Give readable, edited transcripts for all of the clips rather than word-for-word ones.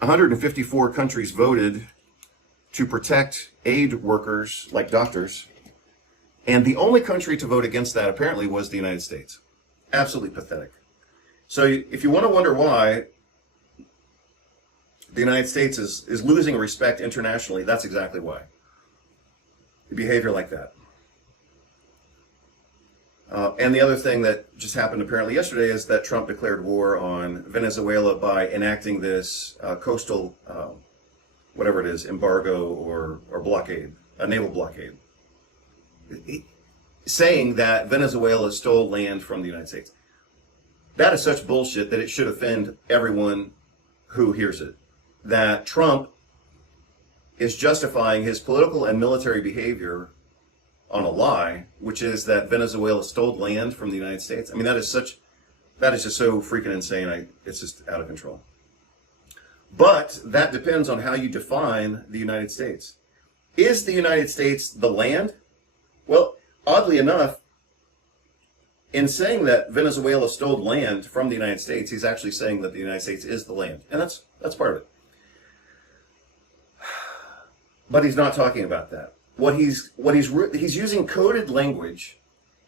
154 countries voted to protect aid workers like doctors, and the only country to vote against that apparently was the United States. Absolutely pathetic. So if you want to wonder why the United States is losing respect internationally, that's exactly why. Behavior like that. And the other thing that just happened apparently yesterday is that Trump declared war on Venezuela by enacting this coastal, whatever it is, embargo or blockade, a naval blockade, saying that Venezuela stole land from the United States. That is such bullshit that it should offend everyone who hears it. That Trump is justifying his political and military behavior on a lie, which is that Venezuela stole land from the United States. I mean, that is just so freaking insane. It's just out of control. But that depends on how you define the United States. Is the United States the land? Well, oddly enough, in saying that Venezuela stole land from the United States, he's actually saying that the United States is the land. And that's part of it. But he's not talking about that. He's using coded language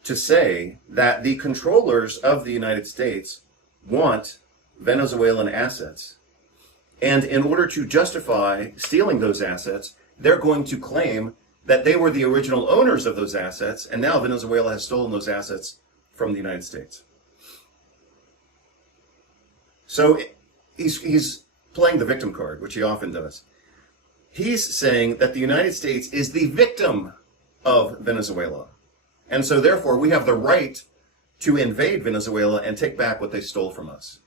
to say that the controllers of the United States want Venezuelan assets. And in order to justify stealing those assets, they're going to claim that they were the original owners of those assets, and now Venezuela has stolen those assets from the United States. So he's playing the victim card, which he often does. He's saying that the United States is the victim of Venezuela. And so therefore we have the right to invade Venezuela and take back what they stole from us.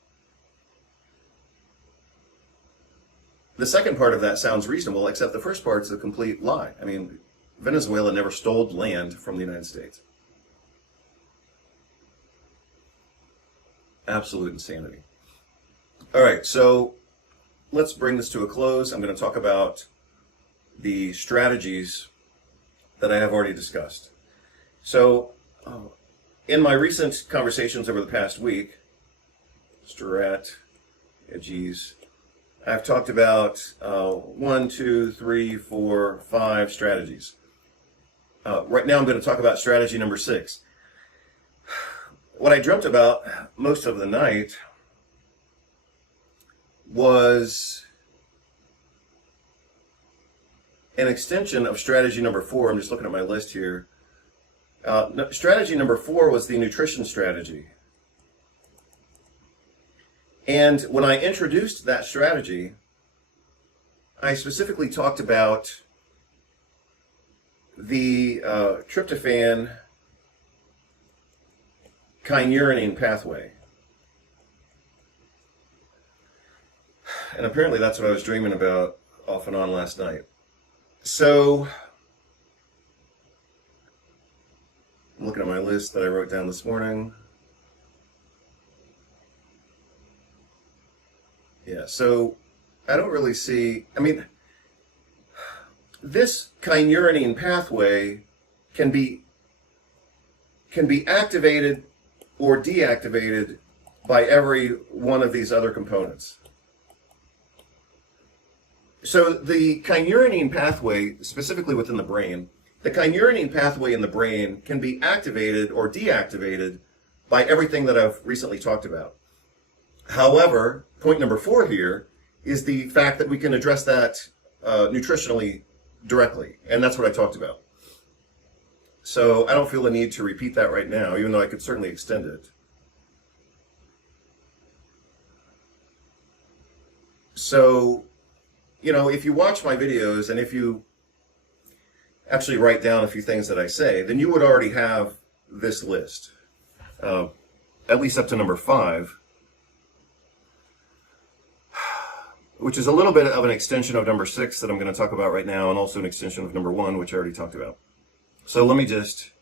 The second part of that sounds reasonable, except the first part's a complete lie. I mean, Venezuela never stole land from the United States. Absolute insanity. All right, so let's bring this to a close. I'm going to talk about the strategies that I have already discussed. So, in my recent conversations over the past week, strategies, I've talked about 1, 2, 3, 4, 5 strategies. Right now I'm going to talk about strategy number 6. What I dreamt about most of the night was an extension of strategy number 4. I'm just looking at my list here. Strategy number 4 was the nutrition strategy. And when I introduced that strategy, I specifically talked about the tryptophan kynurenine pathway. And apparently that's what I was dreaming about off and on last night. So, I'm looking at my list that I wrote down this morning. Yeah, so I don't really see, I mean, this kynurenine pathway can be activated or deactivated by every one of these other components. So the kynurenine pathway, specifically within the brain, the kynurenine pathway in the brain can be activated or deactivated by everything that I've recently talked about. However, point number 4 here is the fact that we can address that nutritionally directly, and that's what I talked about. So I don't feel the need to repeat that right now, even though I could certainly extend it. So, you know, if you watch my videos and if you actually write down a few things that I say, then you would already have this list, at least up to number 5, which is a little bit of an extension of number 6 that I'm going to talk about right now, and also an extension of number 1, which I already talked about. So let me just,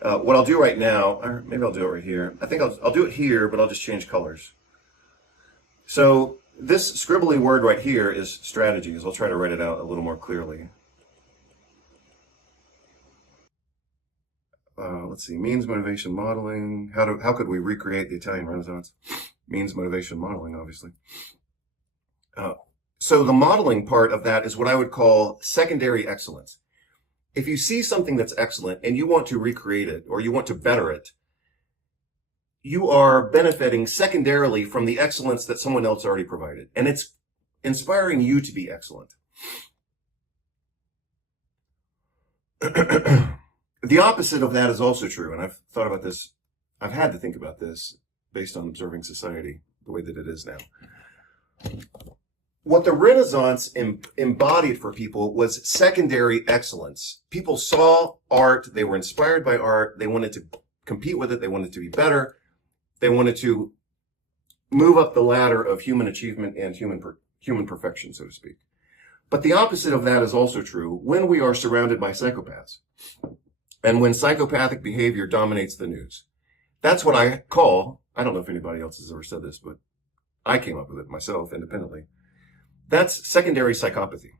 what I'll do right now, or maybe I'll do it right here. I think I'll do it here, but I'll just change colors. So this scribbly word right here is strategies. I'll try to write it out a little more clearly. Let's see, means motivation modeling. How could we recreate the Italian Renaissance? Means motivation modeling, obviously. So the modeling part of that is what I would call secondary excellence. If you see something that's excellent and you want to recreate it or you want to better it, you are benefiting secondarily from the excellence that someone else already provided. And it's inspiring you to be excellent. The opposite of that is also true. And I've thought about this. I've had to think about this based on observing society the way that it is now. What the Renaissance embodied for people was secondary excellence. People saw art. They were inspired by art. They wanted to compete with it. They wanted to be better. They wanted to move up the ladder of human achievement and human perfection, so to speak. But the opposite of that is also true when we are surrounded by psychopaths and when psychopathic behavior dominates the news. That's what I call, I don't know if anybody else has ever said this, but I came up with it myself independently. That's secondary psychopathy.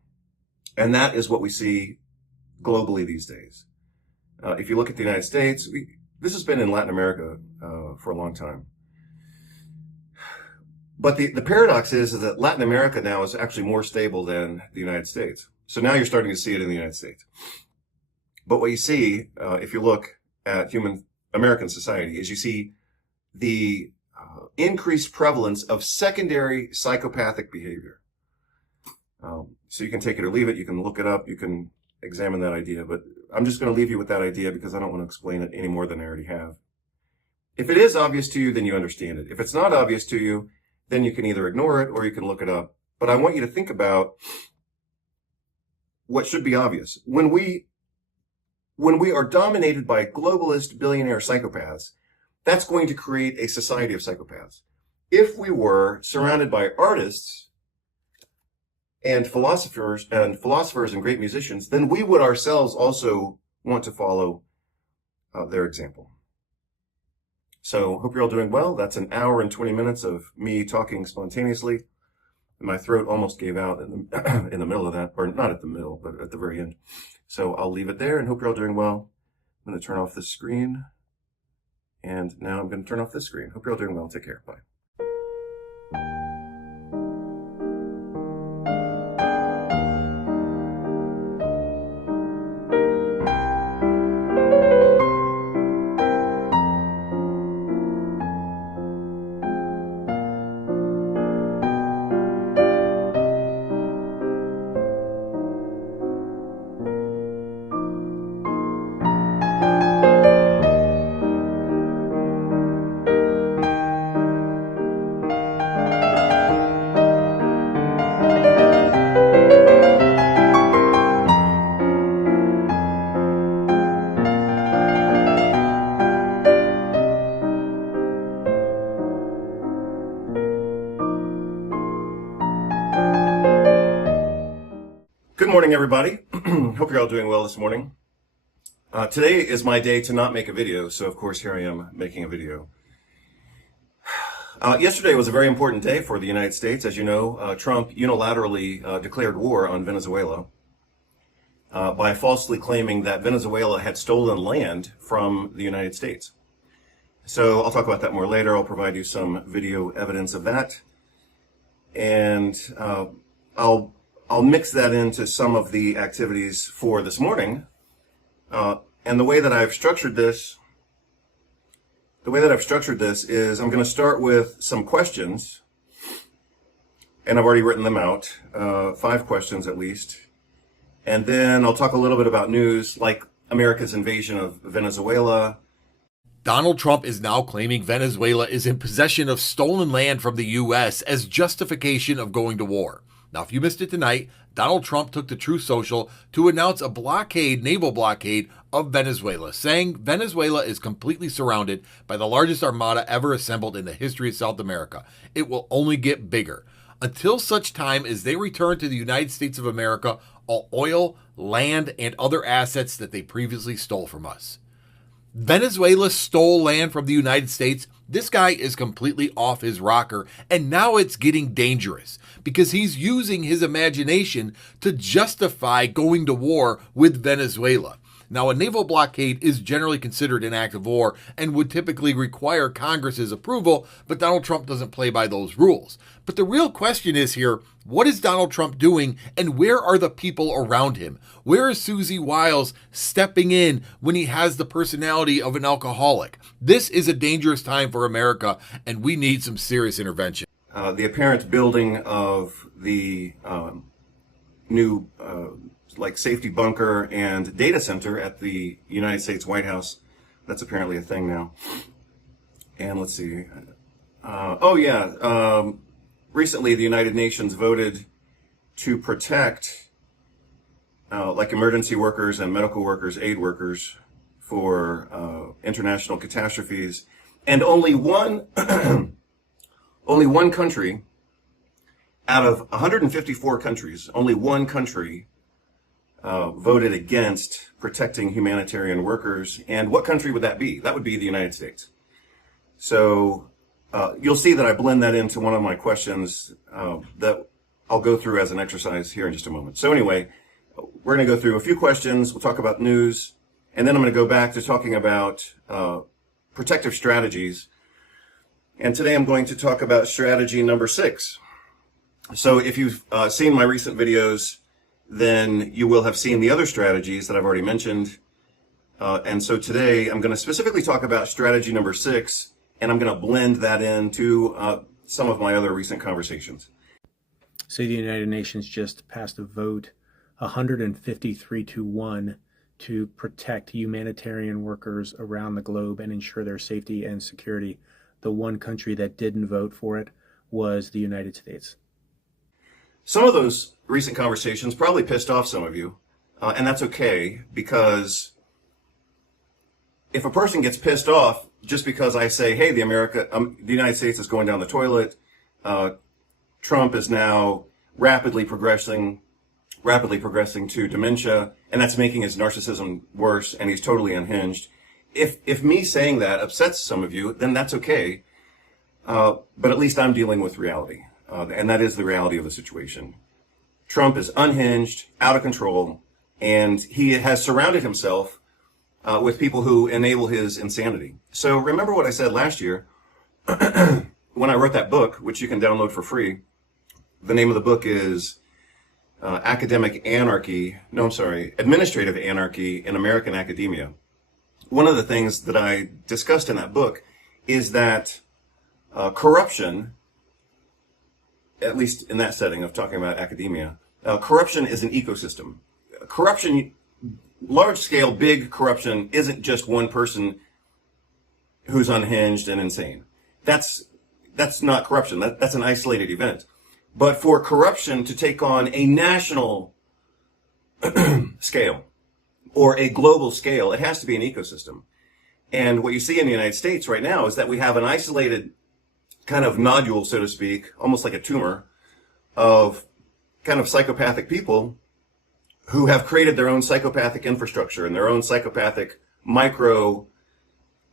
And that is what we see globally these days. If you look at the United States, this has been in Latin America for a long time. But the paradox is that Latin America now is actually more stable than the United States. So now you're starting to see it in the United States. But what you see, if you look at American society, is you see the increased prevalence of secondary psychopathic behavior. So you can take it or leave it. You can look it up. You can examine that idea. But I'm just going to leave you with that idea because I don't want to explain it any more than I already have. If it is obvious to you, then you understand it. If it's not obvious to you, then you can either ignore it or you can look it up. But I want you to think about what should be obvious. When we are dominated by globalist billionaire psychopaths, that's going to create a society of psychopaths. If we were surrounded by artists and philosophers and great musicians, then we would ourselves also want to follow their example. So hope you're all doing well. That's an hour and 20 minutes of me talking spontaneously. My throat almost gave out in the middle of that, or not at the middle, but at the very end. So I'll leave it there and hope you're all doing well. I'm going to turn off this screen. And now I'm going to turn off this screen. Hope you're all doing well. Take care. Bye. Good morning, everybody. Hope you're all doing well this morning. Today is my day to not make a video, so of course here I am making a video. Yesterday was a very important day for the United States. As you know, Trump unilaterally declared war on Venezuela by falsely claiming that Venezuela had stolen land from the United States. So I'll talk about that more later. I'll provide you some video evidence of that. And I'll mix that into some of the activities for this morning. And the way that I've structured this is I'm going to start with some questions, and I've already written them out, 5 questions at least. And then I'll talk a little bit about news like America's invasion of Venezuela. Donald Trump is now claiming Venezuela is in possession of stolen land from the U.S. as justification of going to war. Now, if you missed it tonight, Donald Trump took to Truth Social to announce a naval blockade of Venezuela, saying Venezuela is completely surrounded by the largest armada ever assembled in the history of South America. It will only get bigger until such time as they return to the United States of America all oil, land, and other assets that they previously stole from us. Venezuela stole land from the United States. This guy is completely off his rocker, and now it's getting dangerous because he's using his imagination to justify going to war with Venezuela. Now, a naval blockade is generally considered an act of war and would typically require Congress's approval, but Donald Trump doesn't play by those rules. But the real question is here, what is Donald Trump doing and where are the people around him? Where is Susie Wiles stepping in when he has the personality of an alcoholic? This is a dangerous time for America and we need some serious intervention. The apparent building of the new safety bunker and data center at the United States White House, that's apparently a thing now. And let's see. Recently, the United Nations voted to protect emergency workers and medical workers, aid workers for international catastrophes. And only one, only one country out of 154 countries, only one country voted against protecting humanitarian workers. And what country would that be? That would be the United States. So you'll see that I blend that into one of my questions that I'll go through as an exercise here in just a moment. So anyway, we're going to go through a few questions. We'll talk about news, and then I'm going to go back to talking about protective strategies. And today I'm going to talk about strategy number 6. So if you've seen my recent videos, then you will have seen the other strategies that I've already mentioned. And so today I'm going to specifically talk about strategy number 6, and I'm going to blend that into some of my other recent conversations. So the United Nations just passed a vote, 153-1, to protect humanitarian workers around the globe and ensure their safety and security. The one country that didn't vote for it was the United States. Some of those recent conversations probably pissed off some of you, and that's okay, because if a person gets pissed off just because I say, hey, the United States is going down the toilet, Trump is now rapidly progressing to dementia, and that's making his narcissism worse, and he's totally unhinged. If me saying that upsets some of you, then that's okay, but at least I'm dealing with reality. And that is the reality of the situation. Trump is unhinged, out of control, and he has surrounded himself with people who enable his insanity. So remember what I said last year when I wrote that book, which you can download for free. The name of the book is Administrative Anarchy in American Academia. One of the things that I discussed in that book is that corruption, at least in that setting of talking about academia, corruption is an ecosystem. Corruption, large-scale, big corruption, isn't just one person who's unhinged and insane. That's not corruption. That's an isolated event. But for corruption to take on a national scale or a global scale, it has to be an ecosystem. And what you see in the United States right now is that we have an isolated kind of nodule, so to speak, almost like a tumor, of kind of psychopathic people who have created their own psychopathic infrastructure and their own psychopathic micro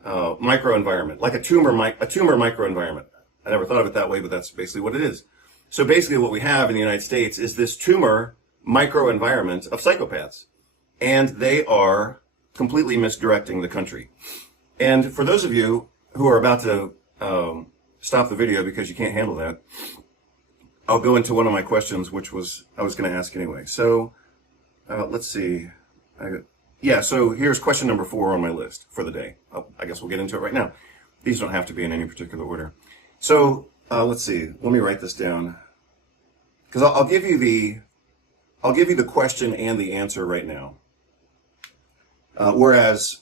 environment, like a tumor micro environment. I never thought of it that way, but that's basically what it is. So basically what we have in the United States is this tumor micro environment of psychopaths, and they are completely misdirecting the country. And for those of you who are about to stop the video because you can't handle that, I'll go into one of my questions, which I was going to ask anyway. So let's see. So here's question number 4 on my list for the day. I guess we'll get into it right now. These don't have to be in any particular order. So let's see. Let me write this down, because I'll give you the question and the answer right now. Whereas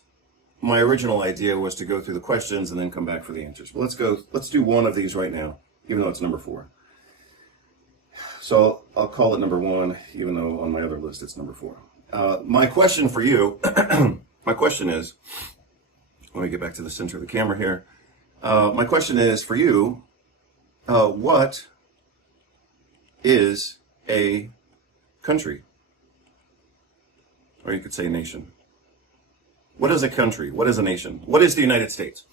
my original idea was to go through the questions and then come back for the answers. But let's do one of these right now, even though it's number 4. So I'll call it number 1, even though on my other list it's number 4. My question for you, my question is, let me get back to the center of the camera here. My question is for you, what is a country? Or you could say nation. What is a country? What is a nation? What is the United States?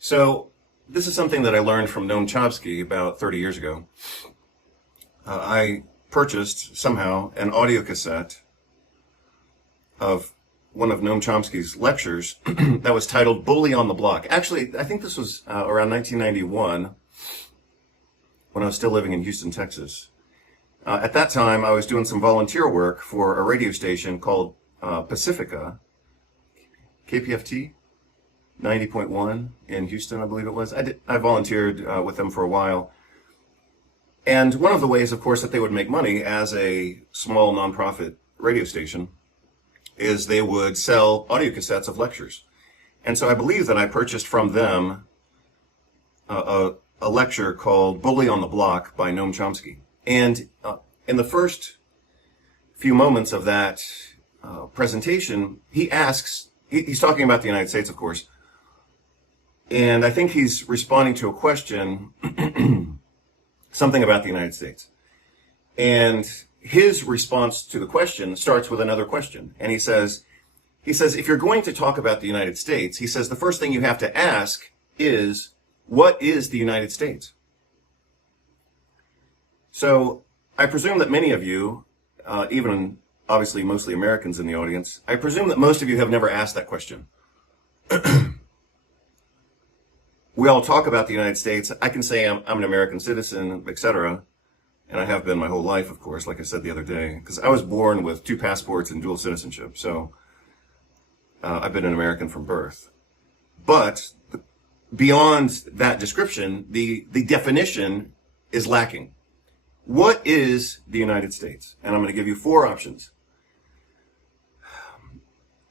So this is something that I learned from Noam Chomsky about 30 years ago. I purchased somehow an audio cassette of one of Noam Chomsky's lectures that was titled Bully on the Block. Actually, I think this was around 1991 when I was still living in Houston, Texas. At that time, I was doing some volunteer work for a radio station called Pacifica, KPFT, 90.1 in Houston, I believe it was. I volunteered with them for a while. And one of the ways, of course, that they would make money as a small nonprofit radio station is they would sell audio cassettes of lectures. And so I believe that I purchased from them a lecture called Bully on the Block by Noam Chomsky. And in the first few moments of that presentation, he asks, he's talking about the United States, of course, and I think he's responding to a question, something about the United States. And his response to the question starts with another question. And he says, if you're going to talk about the United States, he says, the first thing you have to ask is, what is the United States? So I presume that many of you, even obviously mostly Americans in the audience, I presume that most of you have never asked that question. We all talk about the United States. I can say I'm an American citizen, etc. And I have been my whole life, of course, like I said the other day, because I was born with 2 passports and dual citizenship. So I've been an American from birth. But beyond that description, the definition is lacking. What is the United States? And I'm going to give you 4 options.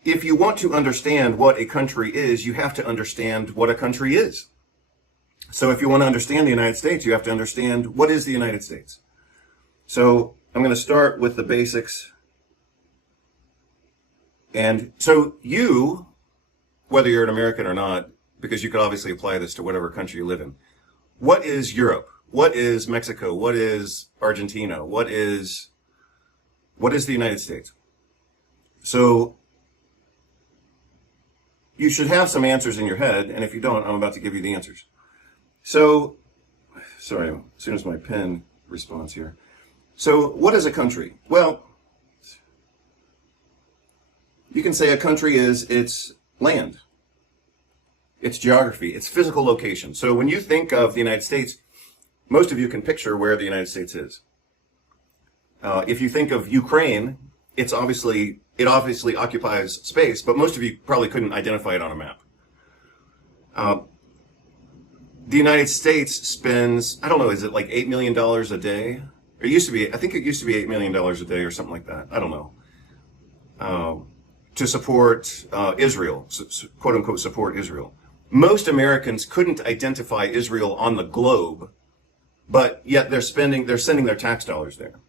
If you want to understand what a country is, you have to understand what a country is. So if you want to understand the United States, you have to understand what is the United States. So I'm going to start with the basics. And so you, whether you're an American or not, because you could obviously apply this to whatever country you live in, what is Europe? What is Mexico? What is Argentina? What is the United States? So you should have some answers in your head, and if you don't, I'm about to give you the answers. So, sorry, as soon as my pen responds here. So what is a country? Well, you can say a country is its land, its geography, its physical location. So when you think of the United States, most of you can picture where the United States is. If you think of Ukraine, it obviously occupies space, but most of you probably couldn't identify it on a map. The United States spends, I don't know, is it like $8 million a day? It used to be, I think it used to be $8 million a day or something like that. I don't know. To support Israel, quote unquote, support Israel. Most Americans couldn't identify Israel on the globe, but yet they're sending their tax dollars there.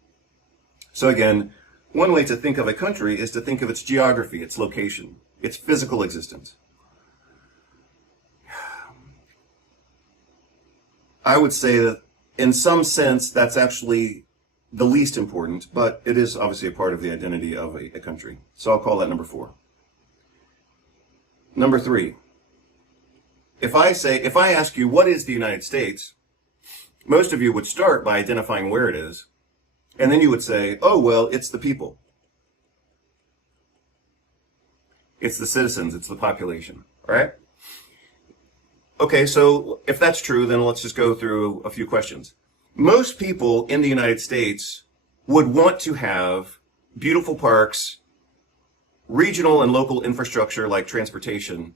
So again, one way to think of a country is to think of its geography, its location, its physical existence. I would say that in some sense that's actually the least important, but it is obviously a part of the identity of a country. So I'll call that number 4. Number 3. If I ask you what is the United States, most of you would start by identifying where it is, and then you would say, oh, well, it's the people. It's the citizens, it's the population, all right? Okay, so if that's true, then let's just go through a few questions. Most people in the United States would want to have beautiful parks, regional and local infrastructure like transportation,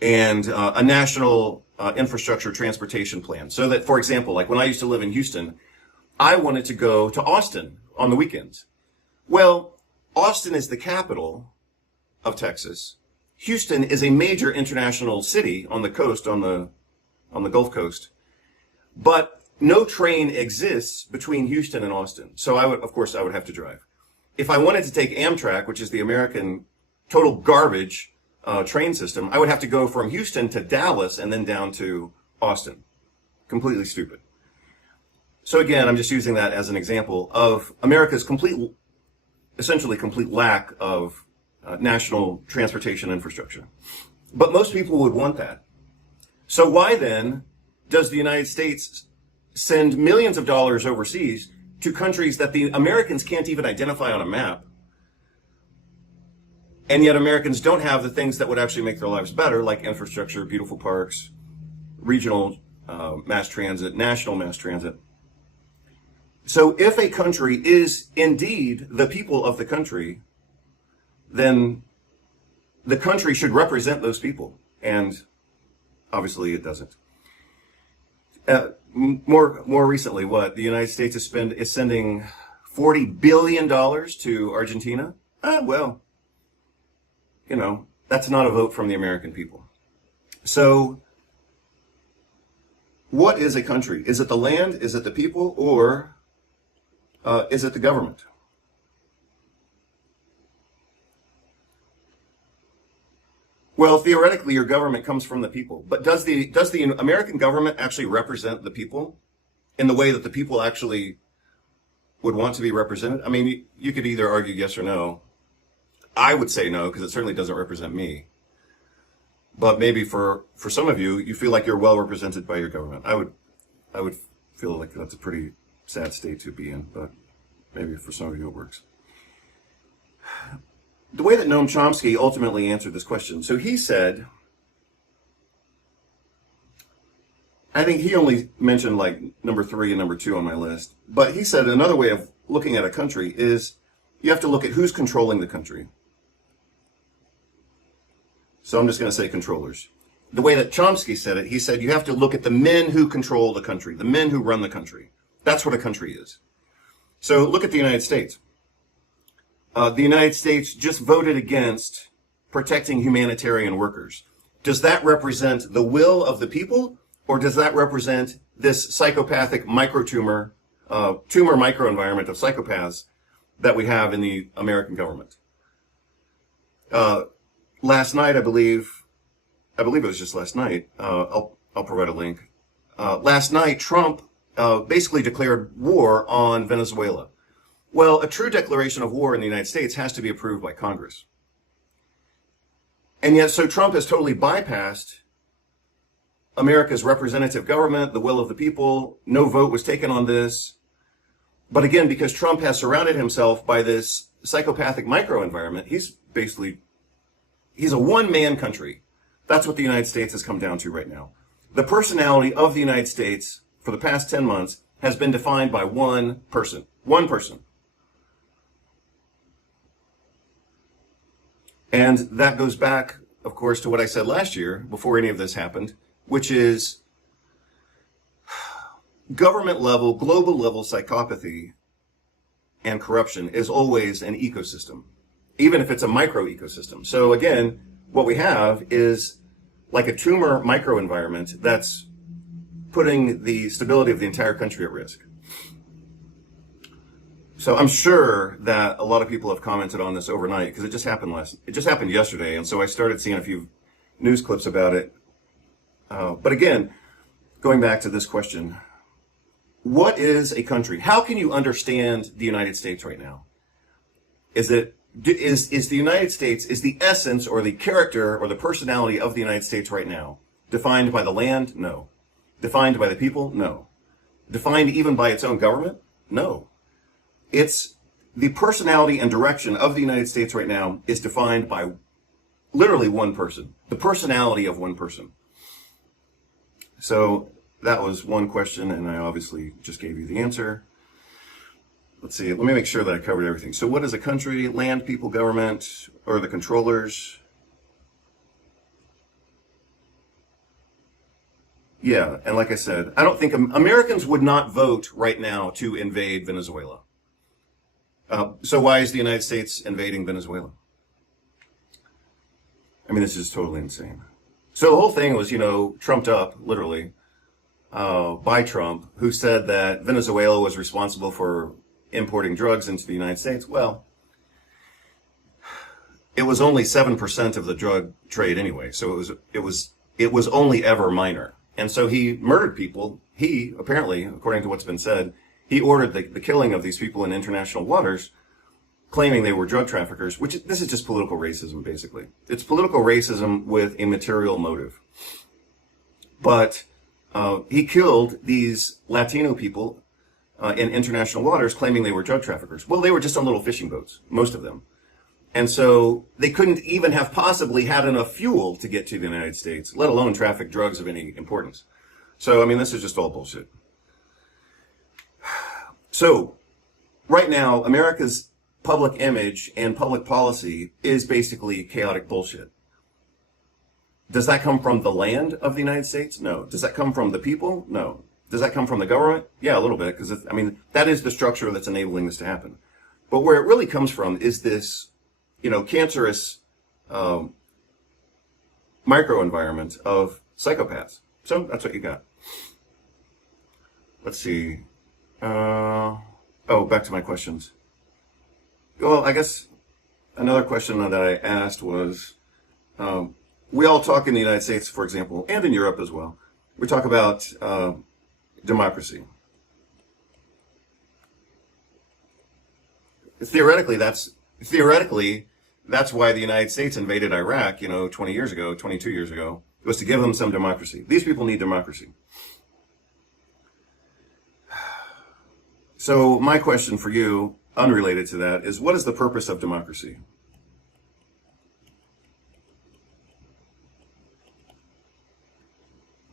and a national infrastructure transportation plan. So that, for example, like when I used to live in Houston, I wanted to go to Austin on the weekends. Well, Austin is the capital of Texas. Houston is a major international city on the coast, on the Gulf Coast, but no train exists between Houston and Austin. So I would have to drive. If I wanted to take Amtrak, which is the American total garbage train system, I would have to go from Houston to Dallas and then down to Austin. Completely stupid. So again, I'm just using that as an example of America's essentially complete lack of national transportation infrastructure. But most people would want that. So why then does the United States send millions of dollars overseas to countries that the Americans can't even identify on a map? And yet Americans don't have the things that would actually make their lives better, like infrastructure, beautiful parks, regional mass transit, national mass transit. So if a country is indeed the people of the country, then the country should represent those people. And obviously it doesn't. More recently, the United States is sending $40 billion to Argentina? Well, that's not a vote from the American people. So what is a country? Is it the land? Is it the people? Or is it the government? Well, theoretically, your government comes from the people. But does the American government actually represent the people in the way that the people actually would want to be represented? I mean, you could either argue yes or no. I would say no, because it certainly doesn't represent me. But maybe for some of you, you feel like you're well represented by your government. I would feel like that's a pretty sad state to be in, but maybe for some of you it works. The way that Noam Chomsky ultimately answered this question, so he said, I think he only mentioned like number 3 and number 2 on my list, but he said another way of looking at a country is you have to look at who's controlling the country. So I'm just going to say controllers. The way that Chomsky said it, he said you have to look at the men who control the country, the men who run the country. That's what a country is. So look at the United States. The United States just voted against protecting humanitarian workers. Does that represent the will of the people, or does that represent this psychopathic tumor microenvironment of psychopaths that we have in the American government? Last night, I believe it was just last night. I'll provide a link. Last night, Trump basically declared war on Venezuela. Well, a true declaration of war in the United States has to be approved by Congress. And yet, so Trump has totally bypassed America's representative government, the will of the people. No vote was taken on this. But again, because Trump has surrounded himself by this psychopathic microenvironment, he's a one-man country. That's what the United States has come down to right now. The personality of the United States for the past 10 months has been defined by one person. One person. And that goes back, of course, to what I said last year, before any of this happened, which is government level, global level psychopathy and corruption is always an ecosystem, even if it's a micro ecosystem. So again, what we have is like a tumor microenvironment that's putting the stability of the entire country at risk. So I'm sure that a lot of people have commented on this overnight because it just happened yesterday, and so I started seeing a few news clips about it. But again, going back to this question, what is a country? How can you understand the United States right now? Is the United States, is the essence or the character or the personality of the United States right now defined by the land? No. Defined by the people? No. Defined even by its own government? No. It's the personality and direction of the United States right now is defined by literally one person, the personality of one person. So that was one question, and I obviously just gave you the answer. Let's see, let me make sure that I covered everything. So what is a country? Land, people, government, or the controllers? Yeah, and like I said, I don't think Americans would not vote right now to invade Venezuela. So why is the United States invading Venezuela? I mean, this is totally insane. So the whole thing was, trumped up, literally, by Trump, who said that Venezuela was responsible for importing drugs into the United States. Well, it was only 7% of the drug trade anyway, so it was only ever minor. And so he murdered people. He, apparently, according to what's been said, he ordered the killing of these people in international waters, claiming they were drug traffickers, this is just political racism, basically. It's political racism with a material motive. But he killed these Latino people in international waters, claiming they were drug traffickers. Well, they were just on little fishing boats, most of them. And so they couldn't even have possibly had enough fuel to get to the United States, let alone traffic drugs of any importance. So, I mean, this is just all bullshit. So, right now, America's public image and public policy is basically chaotic bullshit. Does that come from the land of the United States? No. Does that come from the people? No. Does that come from the government? Yeah, a little bit, because, I mean, that is the structure that's enabling this to happen. But where it really comes from is this, cancerous microenvironment of psychopaths. So that's what you got. Let's see. Back to my questions. Well, I guess another question that I asked was, we all talk in the United States, for example, and in Europe as well. We talk about democracy. Theoretically, that's why the United States invaded Iraq, 20 years ago, 22 years ago, was to give them some democracy. These people need democracy. So my question for you, unrelated to that, is what is the purpose of democracy?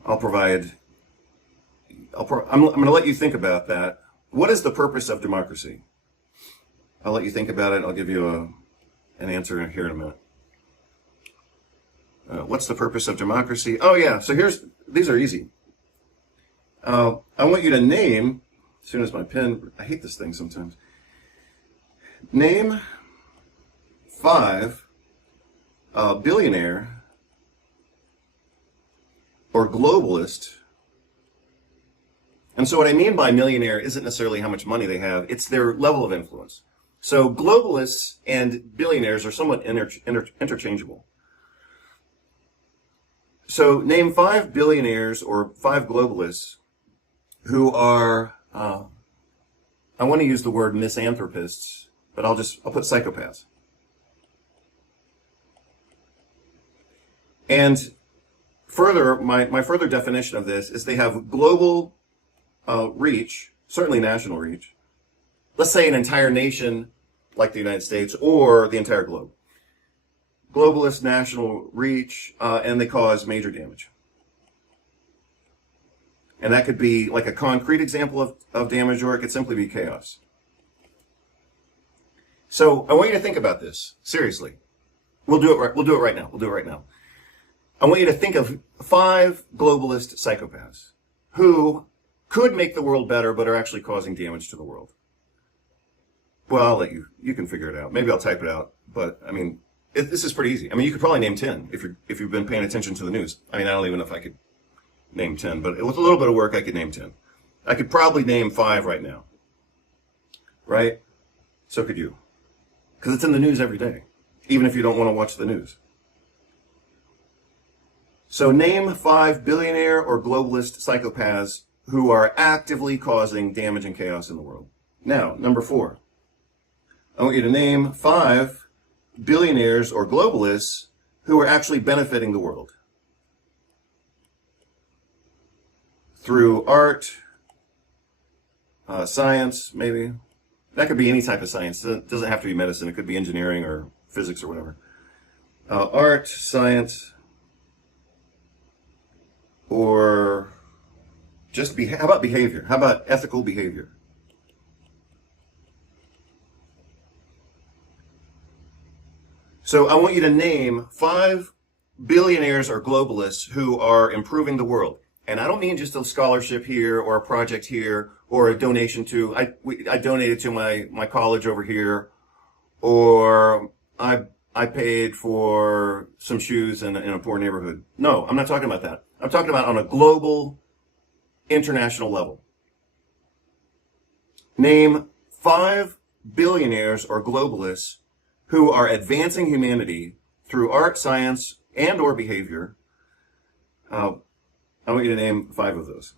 I'm going to let you think about that. What is the purpose of democracy? I'll let you think about it. I'll give you an answer here in a minute. What's the purpose of democracy? Oh yeah, so these are easy. I want you to name, as soon as my pen, I hate this thing sometimes. Name 5 billionaire or globalist. And so what I mean by millionaire isn't necessarily how much money they have, it's their level of influence. So globalists and billionaires are somewhat interchangeable. So name 5 billionaires or 5 globalists who are, I want to use the word misanthropists, but I'll put psychopaths. And further, my further definition of this is they have global reach, certainly national reach. Let's say an entire nation like the United States or the entire globe. Globalist national reach, and they cause major damage. And that could be like a concrete example of damage, or it could simply be chaos. So I want you to think about this, seriously. We'll do it right now. I want you to think of 5 globalist psychopaths who could make the world better, but are actually causing damage to the world. Well, I'll let you can figure it out. Maybe I'll type it out, but I mean, this is pretty easy. I mean, you could probably name 10 if you've been paying attention to the news. I mean, I don't even know if I could name 10, but with a little bit of work, I could name 10. I could probably name 5 right now. Right? So could you. Because it's in the news every day, even if you don't want to watch the news. So name 5 billionaire or globalist psychopaths who are actively causing damage and chaos in the world. Now, number 4. I want you to name 5 billionaires or globalists who are actually benefiting the world through art, science, maybe. That could be any type of science. It doesn't have to be medicine. It could be engineering or physics or whatever. Art, science, or just how about behavior? How about ethical behavior? So I want you to name 5 billionaires or globalists who are improving the world. And I don't mean just a scholarship here or a project here or a donation to, I donated to my college over here, or I paid for some shoes in a poor neighborhood. No, I'm not talking about that. I'm talking about on a global, international level. Name 5 billionaires or globalists who are advancing humanity through art, science, and or behavior. I want you to name 5 of those.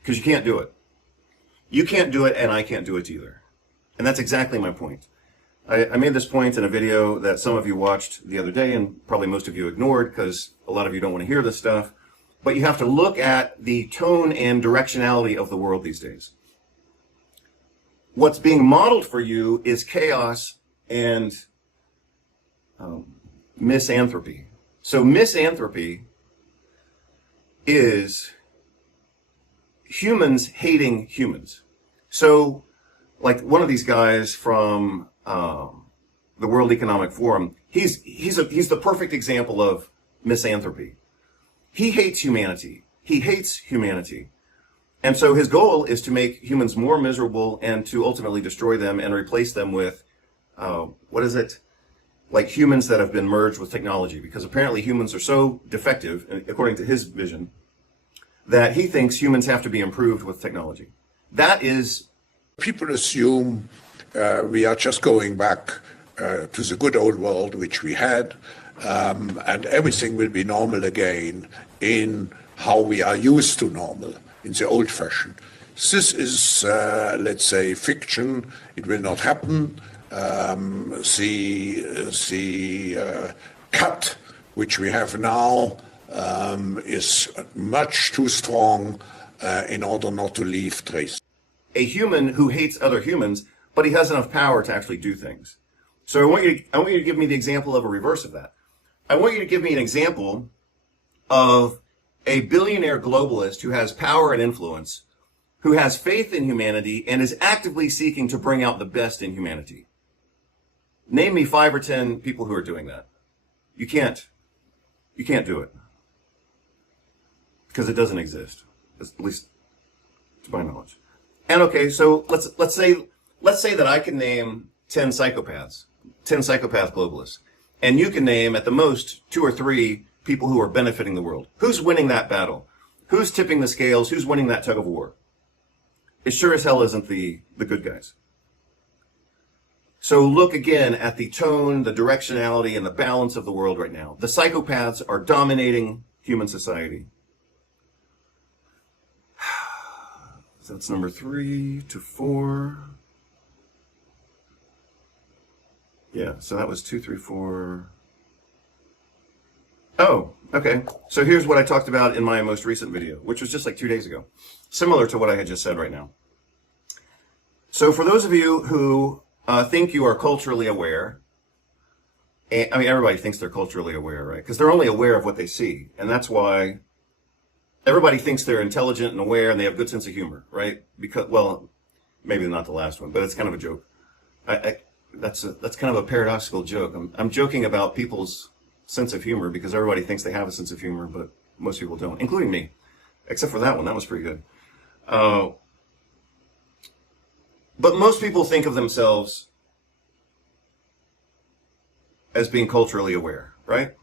Because you can't do it. You can't do it, and I can't do it either. And that's exactly my point. I made this point in a video that some of you watched the other day, and probably most of you ignored because a lot of you don't want to hear this stuff. But you have to look at the tone and directionality of the world these days. What's being modeled for you is chaos and misanthropy. So misanthropy is humans hating humans. So, like one of these guys from the World Economic Forum, he's the perfect example of misanthropy. He hates humanity. He hates humanity. And so his goal is to make humans more miserable and to ultimately destroy them and replace them with, what is it? Like humans that have been merged with technology. Because apparently humans are so defective, according to his vision, that he thinks humans have to be improved with technology. That is... People assume we are just going back to the good old world which we had, and everything will be normal again in how we are used to normal, in the old fashion. This is, let's say, fiction. It will not happen. The cut which we have now is much too strong in order not to leave trace. A human who hates other humans, but he has enough power to actually do things. So I want you to give me the example of a reverse of that. I want you to give me an example of a billionaire globalist who has power and influence, who has faith in humanity and is actively seeking to bring out the best in humanity. Name me 5 or 10 people who are doing that. You can't do it. Because it doesn't exist, at least to my knowledge. And okay, so let's say that I can name 10 psychopaths, 10 psychopath globalists, and you can name at the most 2 or 3 people who are benefiting the world. Who's winning that battle? Who's tipping the scales? Who's winning that tug of war? It sure as hell isn't the good guys. So look again at the tone, the directionality, and the balance of the world right now. The psychopaths are dominating human society. So that's number 3 to 4. Yeah, so that was 2, 3, 4. Oh, okay. So here's what I talked about in my most recent video, which was just like 2 days ago. Similar to what I had just said right now. So for those of you who think you are culturally aware, I mean, everybody thinks they're culturally aware, right? Because they're only aware of what they see. And that's why everybody thinks they're intelligent and aware and they have a good sense of humor, right? Because, well, maybe not the last one, but it's kind of a joke. That's kind of a paradoxical joke. I'm joking about people's sense of humor because everybody thinks they have a sense of humor, but most people don't, including me. Except for that one. That was pretty good. But most people think of themselves as being culturally aware, right?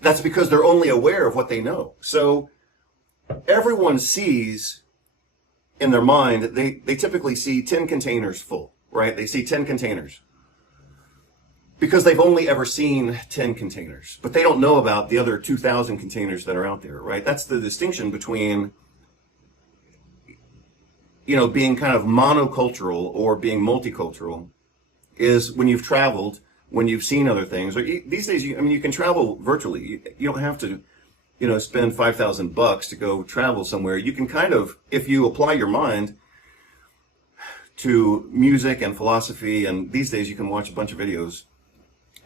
That's because they're only aware of what they know. So everyone sees in their mind, they typically see 10 containers full, right? They see 10 containers because they've only ever seen 10 containers, but they don't know about the other 2,000 containers that are out there, right? That's the distinction between, you know, being kind of monocultural or being multicultural is when you've traveled, when you've seen other things. Or these days, you can travel virtually. You don't have to, spend $5,000 to go travel somewhere. You can kind of, if you apply your mind to music and philosophy, and these days you can watch a bunch of videos.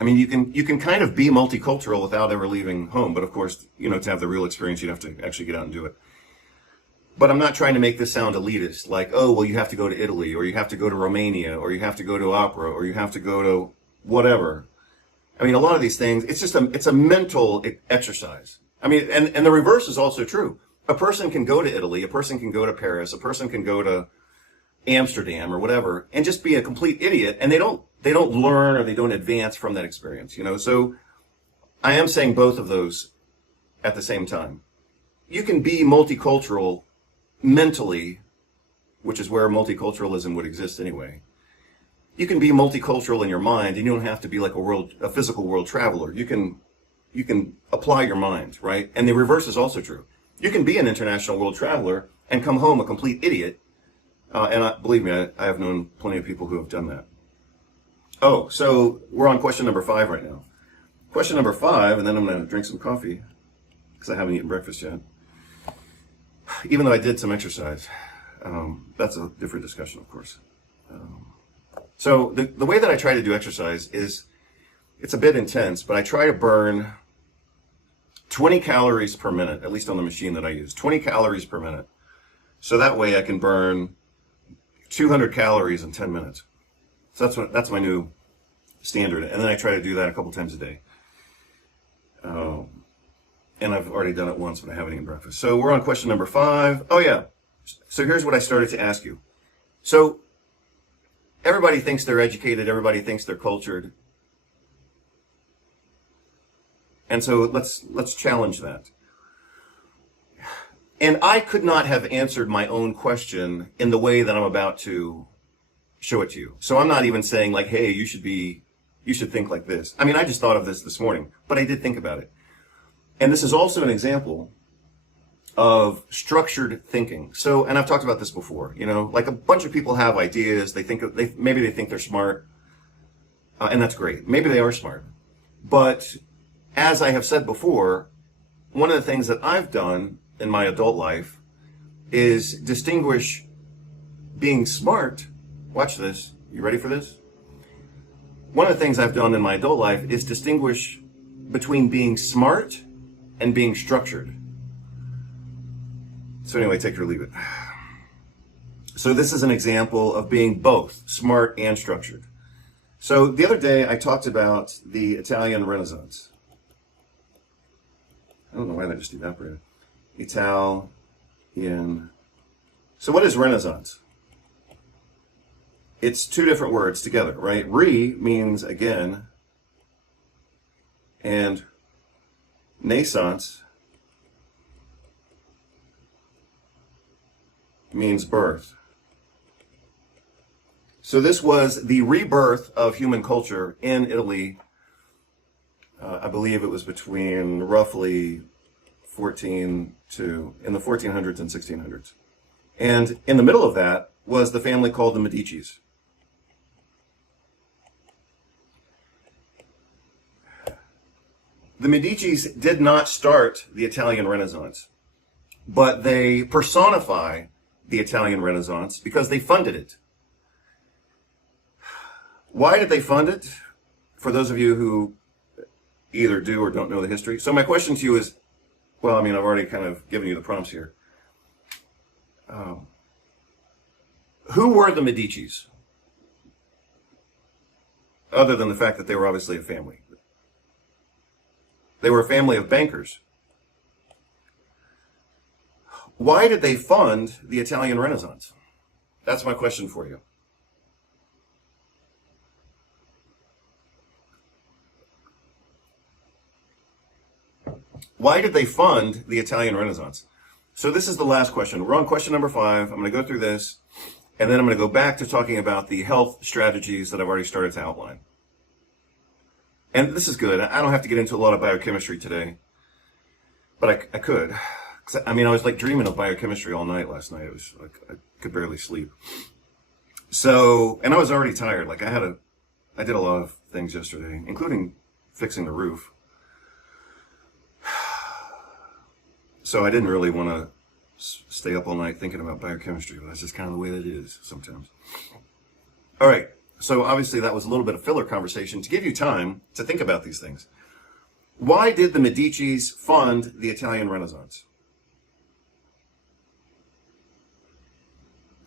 I mean, you can kind of be multicultural without ever leaving home. But of course, to have the real experience, you'd have to actually get out and do it. But I'm not trying to make this sound elitist, like, oh, well, you have to go to Italy, or you have to go to Romania, or you have to go to opera, or you have to go to whatever. I mean, a lot of these things, it's a mental exercise. I mean, and the reverse is also true. A person can go to Italy, a person can go to Paris, a person can go to Amsterdam or whatever, and just be a complete idiot, and they don't learn or they don't advance from that experience, So I am saying both of those at the same time. You can be multicultural mentally, which is where multiculturalism would exist anyway. You can be multicultural in your mind, and you don't have to be like a physical world traveler. You can apply your mind, right? And the reverse is also true. You can be an international world traveler and come home a complete idiot. Believe me, I have known plenty of people who have done that. Oh, so we're on question number 5 right now. Question number 5, and then I'm going to drink some coffee because I haven't eaten breakfast yet. Even though I did some exercise. That's a different discussion, of course. So the way that I try to do exercise is, it's a bit intense, but I try to burn 20 calories per minute, at least on the machine that I use, 20 calories per minute. So that way I can burn 200 calories in 10 minutes. So that's my new standard. And then I try to do that a couple times a day. And I've already done it once, but I haven't eaten breakfast. So we're on question number 5. Oh yeah. So here's what I started to ask you. So everybody thinks they're educated. Everybody thinks they're cultured. And so let's challenge that. And I could not have answered my own question in the way that I'm about to show it to you. So I'm not even saying like, hey, you should think like this. I mean, I just thought of this morning, but I did think about it. And this is also an example of structured thinking. So, and I've talked about this before, like a bunch of people have ideas. Maybe they think they're smart. And that's great. Maybe they are smart. But as I have said before, one of the things that I've done in my adult life is distinguish being smart. Watch this. You ready for this? One of the things I've done in my adult life is distinguish between being smart and being structured. So anyway, take it or leave it. So this is an example of being both smart and structured. So the other day I talked about the Italian Renaissance. I don't know why that just evaporated. Italian. So what is Renaissance? It's two different words together, right? Means again, and naissance means birth. So this was the rebirth of human culture in Italy. I believe it was between roughly in the 1400s and 1600s. And in the middle of that was the family called the Medicis. The Medicis did not start the Italian Renaissance, but they personify the Italian Renaissance because they funded it. Why did they fund it? For those of you who either do or don't know the history. So my question to you is, well, I mean, I've already kind of given you the prompts here. Who were the Medicis? Other than the fact that they were obviously a family. They were a family of bankers. Why did they fund the Italian Renaissance? That's my question for you. Why did they fund the Italian Renaissance? So this is the last question. We're on question number 5. I'm going to go through this, and then I'm going to go back to talking about the health strategies that I've already started to outline. And this is good. I don't have to get into a lot of biochemistry today, but I could. I mean, I was like dreaming of biochemistry all night last night. It was like I could barely sleep. So, and I was already tired. Like I did a lot of things yesterday, including fixing the roof. So I didn't really want to stay up all night thinking about biochemistry, but that's just kind of the way that it is sometimes. All right. So obviously that was a little bit of filler conversation to give you time to think about these things. Why did the Medicis fund the Italian Renaissance?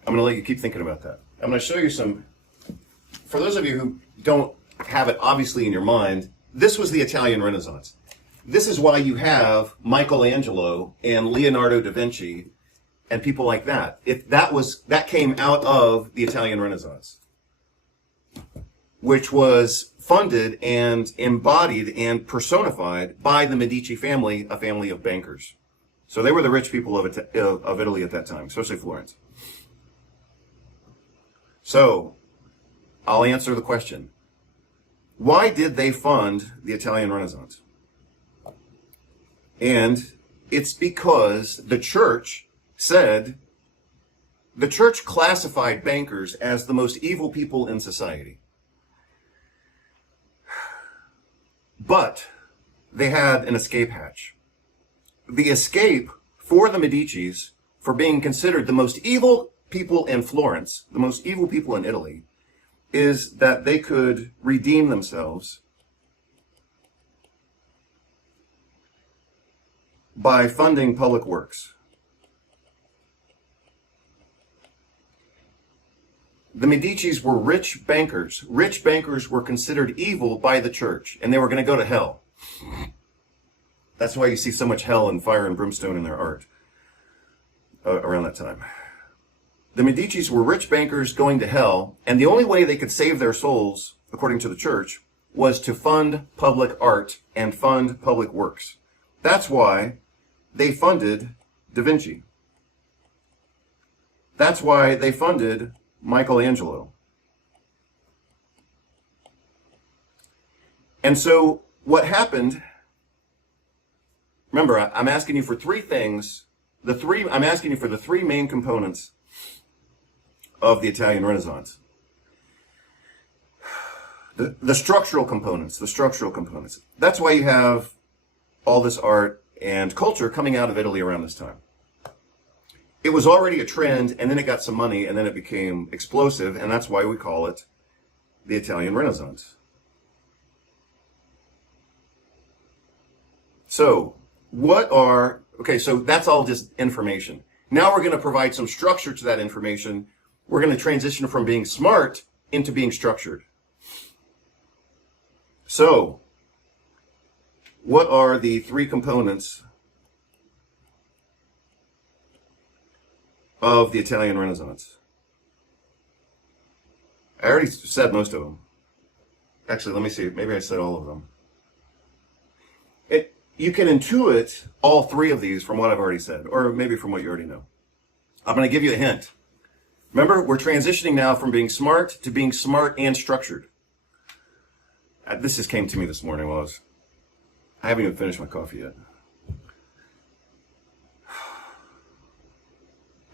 I'm going to let you keep thinking about that. I'm going to show you some, for those of you who don't have it obviously in your mind, this was the Italian Renaissance. This is why you have Michelangelo and Leonardo da Vinci and people like that. That came out of the Italian Renaissance, which was funded and embodied and personified by the Medici family, a family of bankers. So they were the rich people of Italy at that time, especially Florence. So I'll answer the question. Why did they fund the Italian Renaissance? And it's because the church classified bankers as the most evil people in society. But they had an escape hatch. The escape for the Medicis, for being considered the most evil people in Florence, the most evil people in Italy, is that they could redeem themselves by funding public works. The Medicis were rich bankers. Rich bankers were considered evil by the church, and they were going to go to hell. That's why you see so much hell and fire and brimstone in their art around that time. The Medicis were rich bankers going to hell, and the only way they could save their souls, according to the church, was to fund public art and fund public works. That's why they funded Da Vinci. That's why they funded Michelangelo. And so what happened, remember, I'm asking you for three things. I'm asking you for the three main components of the Italian Renaissance. The structural components, That's why you have all this art and culture coming out of Italy around this time. It was already a trend, and then it got some money, and then it became explosive, and that's why we call it the Italian Renaissance. So, so that's all just information. Now we're going to provide some structure to that information. We're going to transition from being smart into being structured. So, what are the three components of the Italian Renaissance? I already said most of them. Actually, let me see. Maybe I said all of them. You can intuit all three of these from what I've already said, or maybe from what you already know. I'm going to give you a hint. Remember, we're transitioning now from being smart to being smart and structured. This just came to me this morning while I haven't even finished my coffee yet.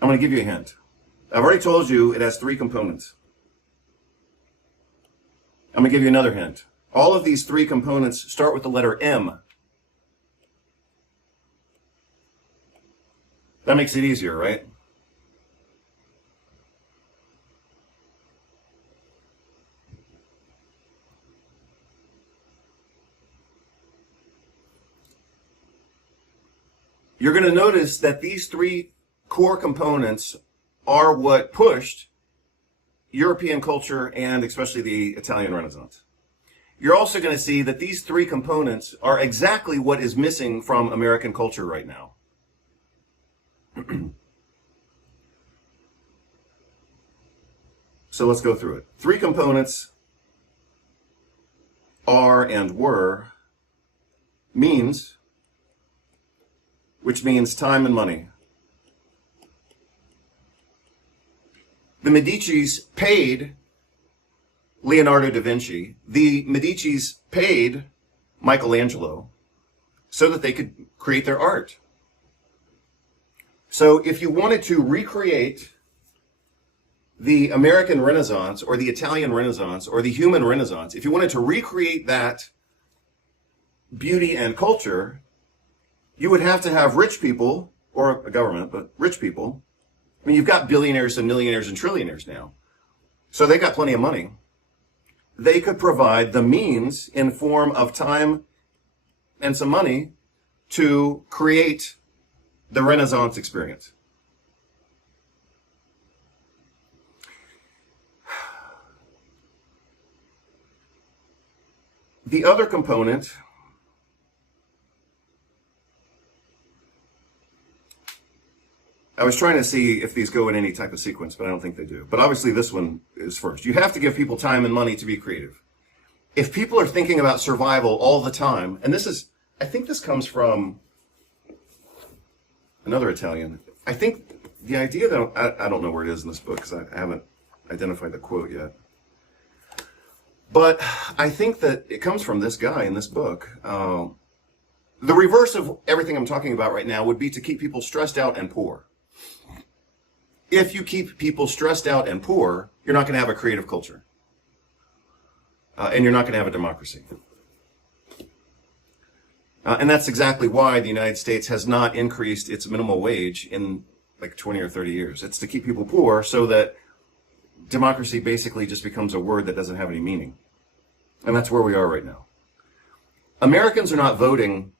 I'm going to give you a hint. I've already told you it has three components. I'm going to give you another hint. All of these three components start with the letter M. That makes it easier, right? You're going to notice that these three core components are what pushed European culture and especially the Italian Renaissance. You're also going to see that these three components are exactly what is missing from American culture right now. So let's go through it. Three components are and were means, which means time and money. The Medicis paid Leonardo da Vinci. The Medicis paid Michelangelo so that they could create their art. So if you wanted to recreate the American Renaissance or the Italian Renaissance or the human Renaissance, if you wanted to recreate that beauty and culture, you would have to have rich people, or a government, but rich people. I mean, you've got billionaires and millionaires and trillionaires now. So they got plenty of money. They could provide the means in form of time and some money to create the Renaissance experience. The other component I was trying to see if these go in any type of sequence, but I don't think they do. But obviously this one is first. You have to give people time and money to be creative. If people are thinking about survival all the time, and I think this comes from another Italian. I think the idea that, I don't know where it is in this book because I haven't identified the quote yet. But I think that it comes from this guy in this book. The reverse of everything I'm talking about right now would be to keep people stressed out and poor. If you keep people stressed out and poor, you're not going to have a creative culture. And you're not going to have a democracy. And that's exactly why the United States has not increased its minimum wage in like 20 or 30 years. It's to keep people poor so that democracy basically just becomes a word that doesn't have any meaning. And that's where we are right now. Americans are not voting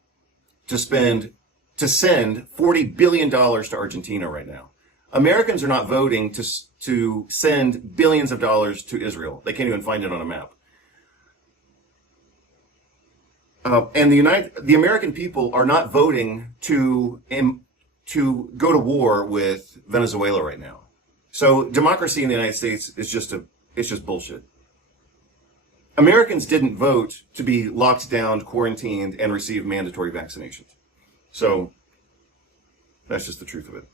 to send $40 billion to Argentina right now. Americans are not voting to send billions of dollars to Israel. They can't even find it on a map. And the American people are not voting to go to war with Venezuela right now. So democracy in the United States is just bullshit. Americans didn't vote to be locked down, quarantined, and receive mandatory vaccinations. So that's just the truth of it.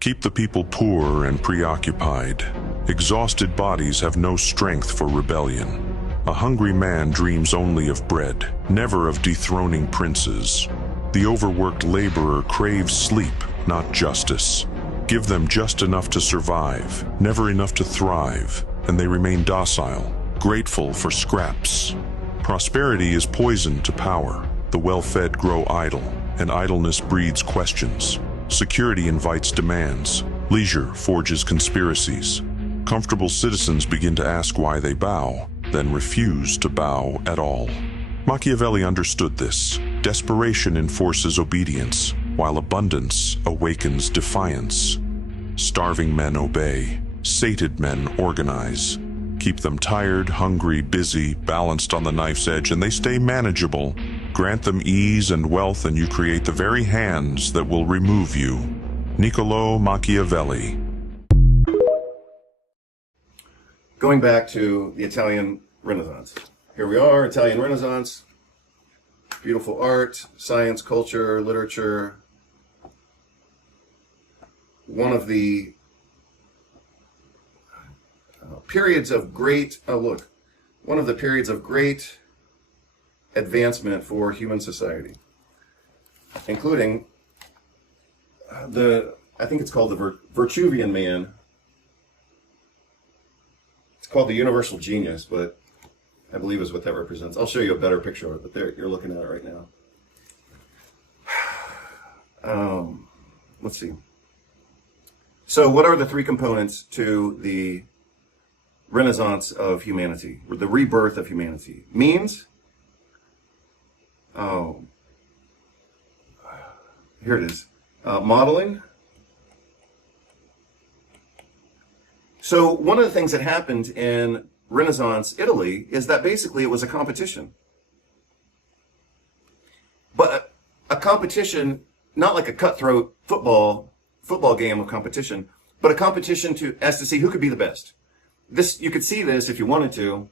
Keep the people poor and preoccupied. Exhausted bodies have no strength for rebellion. A hungry man dreams only of bread, never of dethroning princes. The overworked laborer craves sleep, not justice. Give them just enough to survive, never enough to thrive, and they remain docile, grateful for scraps. Prosperity is poison to power. The well-fed grow idle, and idleness breeds questions. Security invites demands. Leisure forges conspiracies. Comfortable citizens begin to ask why they bow, then refuse to bow at all. Machiavelli understood this. Desperation enforces obedience, while abundance awakens defiance. Starving men obey. Sated men organize. Keep them tired, hungry, busy, balanced on the knife's edge, and they stay manageable. Grant them ease and wealth, and you create the very hands that will remove you. Niccolò Machiavelli. Going back to the Italian Renaissance. Here we are, Italian Renaissance. Beautiful art, science, culture, literature. One of the periods of great, one of the periods of great advancement for human society, including I think it's called the Vitruvian Man. It's called the universal genius, but I believe is what that represents. I'll show you a better picture of it, but there, you're looking at it right now. Let's see. So what are the three components to the Renaissance of humanity, or the rebirth of humanity? Means, here it is, modeling. So one of the things that happened in Renaissance Italy is that basically it was a competition. But a competition, not like a cutthroat football game of competition, but a competition as to see who could be the best. You could see this if you wanted to.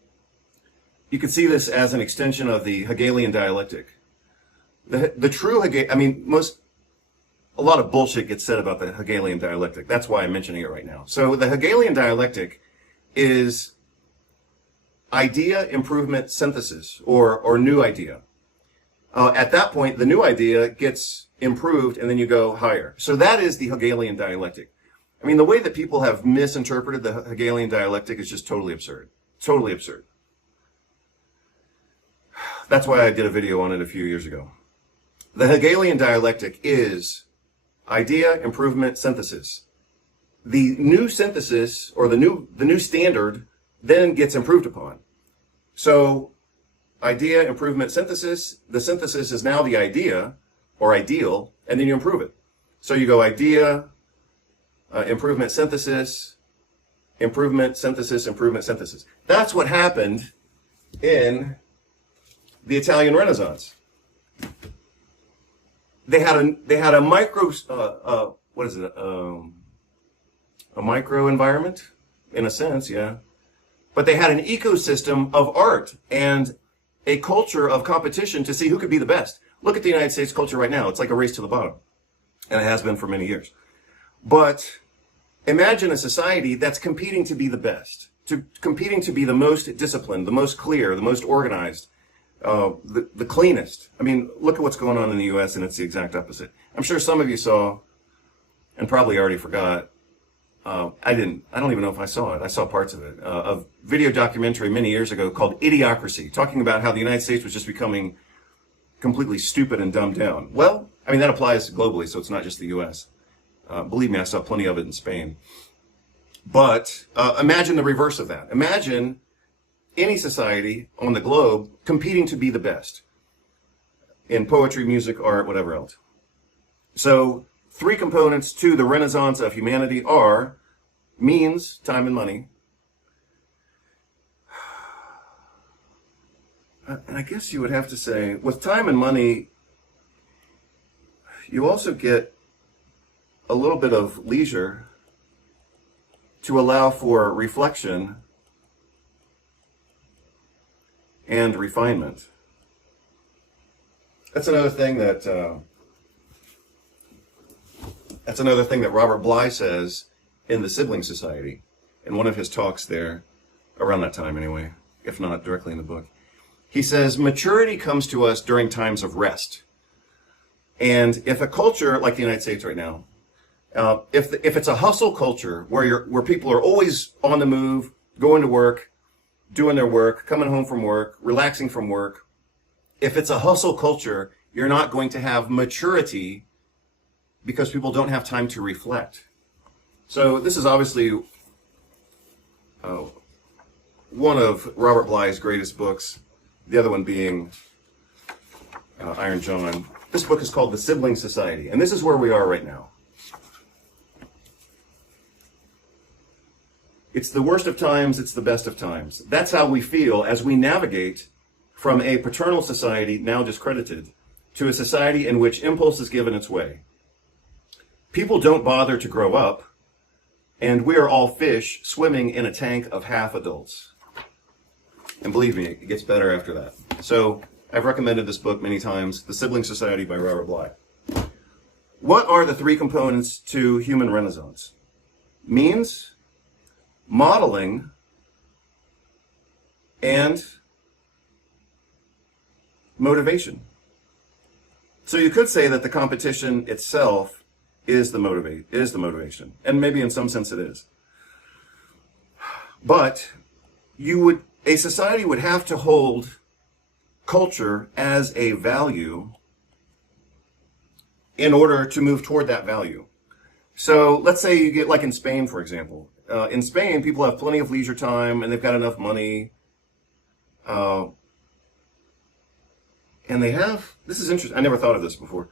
You could see this as an extension of the Hegelian dialectic. The true a lot of bullshit gets said about the Hegelian dialectic. That's why I'm mentioning it right now. So the Hegelian dialectic is idea, improvement, synthesis, or new idea. At that point, the new idea gets improved, and then you go higher. So that is the Hegelian dialectic. I mean, the way that people have misinterpreted the Hegelian dialectic is just totally absurd. Totally absurd. That's why I did a video on it a few years ago. The Hegelian dialectic is idea, improvement, synthesis. The new synthesis, or the new standard, then gets improved upon. So, idea, improvement, synthesis. The synthesis is now the idea, or ideal, and then you improve it. So you go idea, improvement, synthesis, improvement, synthesis, improvement, synthesis. That's what happened in the Italian Renaissance. They had a micro, a micro environment, in a sense, yeah. But they had an ecosystem of art and a culture of competition to see who could be the best. Look at the United States culture right now. It's like a race to the bottom. And it has been for many years. But imagine a society that's competing to be the best, competing to be the most disciplined, the most clear, the most organized, the cleanest. I mean, look at what's going on in the U.S. and it's the exact opposite. I'm sure some of you saw, and probably already forgot, I don't even know if I saw it. I saw parts of it. A video documentary many years ago called Idiocracy, talking about how the United States was just becoming completely stupid and dumbed down. Well, I mean, that applies globally, so it's not just the U.S. Believe me, I saw plenty of it in Spain. But imagine the reverse of that. Imagine any society on the globe competing to be the best in poetry, music, art, whatever else. So 3 components to the renaissance of humanity are means, time, and money. And I guess you would have to say, with time and money, you also get a little bit of leisure to allow for reflection and refinement. That's another thing that Robert Bly says in the Sibling Society, in one of his talks there, around that time anyway, if not directly in the book. He says, maturity comes to us during times of rest. And if a culture like the United States right now, if it's a hustle culture where people are always on the move, going to work, doing their work, coming home from work, relaxing from work, if it's a hustle culture, you're not going to have maturity because people don't have time to reflect. So this is obviously one of Robert Bly's greatest books, the other one being Iron John. This book is called The Sibling Society, and this is where we are right now. It's the worst of times, it's the best of times. That's how we feel as we navigate from a paternal society, now discredited, to a society in which impulse is given its way. People don't bother to grow up, and we are all fish swimming in a tank of half adults. And believe me, it gets better after that. So I've recommended this book many times, The Sibling Society by Robert Bly. What are the 3 components to human renaissance? Means, modeling, and motivation. So you could say that the competition itself is the motivation, and maybe in some sense it is. But a society would have to hold culture as a value in order to move toward that value. So let's say you get, like in Spain, for example. In Spain, people have plenty of leisure time and they've got enough money. And they have, this is interesting, I never thought of this before.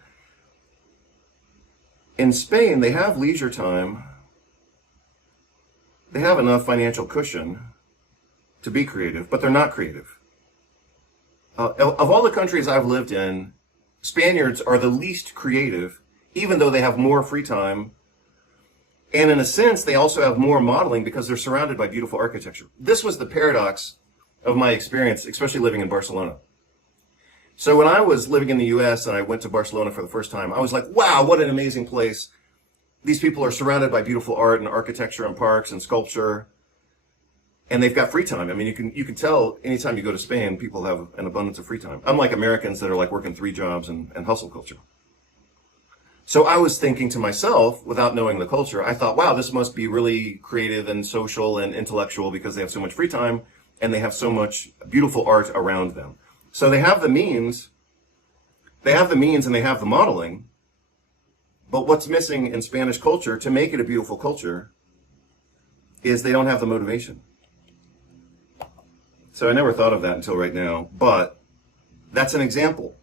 In Spain, they have leisure time. They have enough financial cushion to be creative, but they're not creative. Of all the countries I've lived in, Spaniards are the least creative, even though they have more free time. And in a sense, they also have more modeling because they're surrounded by beautiful architecture. This was the paradox of my experience, especially living in Barcelona. So when I was living in the US and I went to Barcelona for the first time, I was like, wow, what an amazing place. These people are surrounded by beautiful art and architecture and parks and sculpture. And they've got free time. I mean, you can tell anytime you go to Spain, people have an abundance of free time. Unlike Americans that are like working 3 jobs and hustle culture. So I was thinking to myself, without knowing the culture, I thought, wow, this must be really creative and social and intellectual because they have so much free time and they have so much beautiful art around them. So they have the means and they have the modeling, but what's missing in Spanish culture to make it a beautiful culture is they don't have the motivation. So I never thought of that until right now, but that's an example.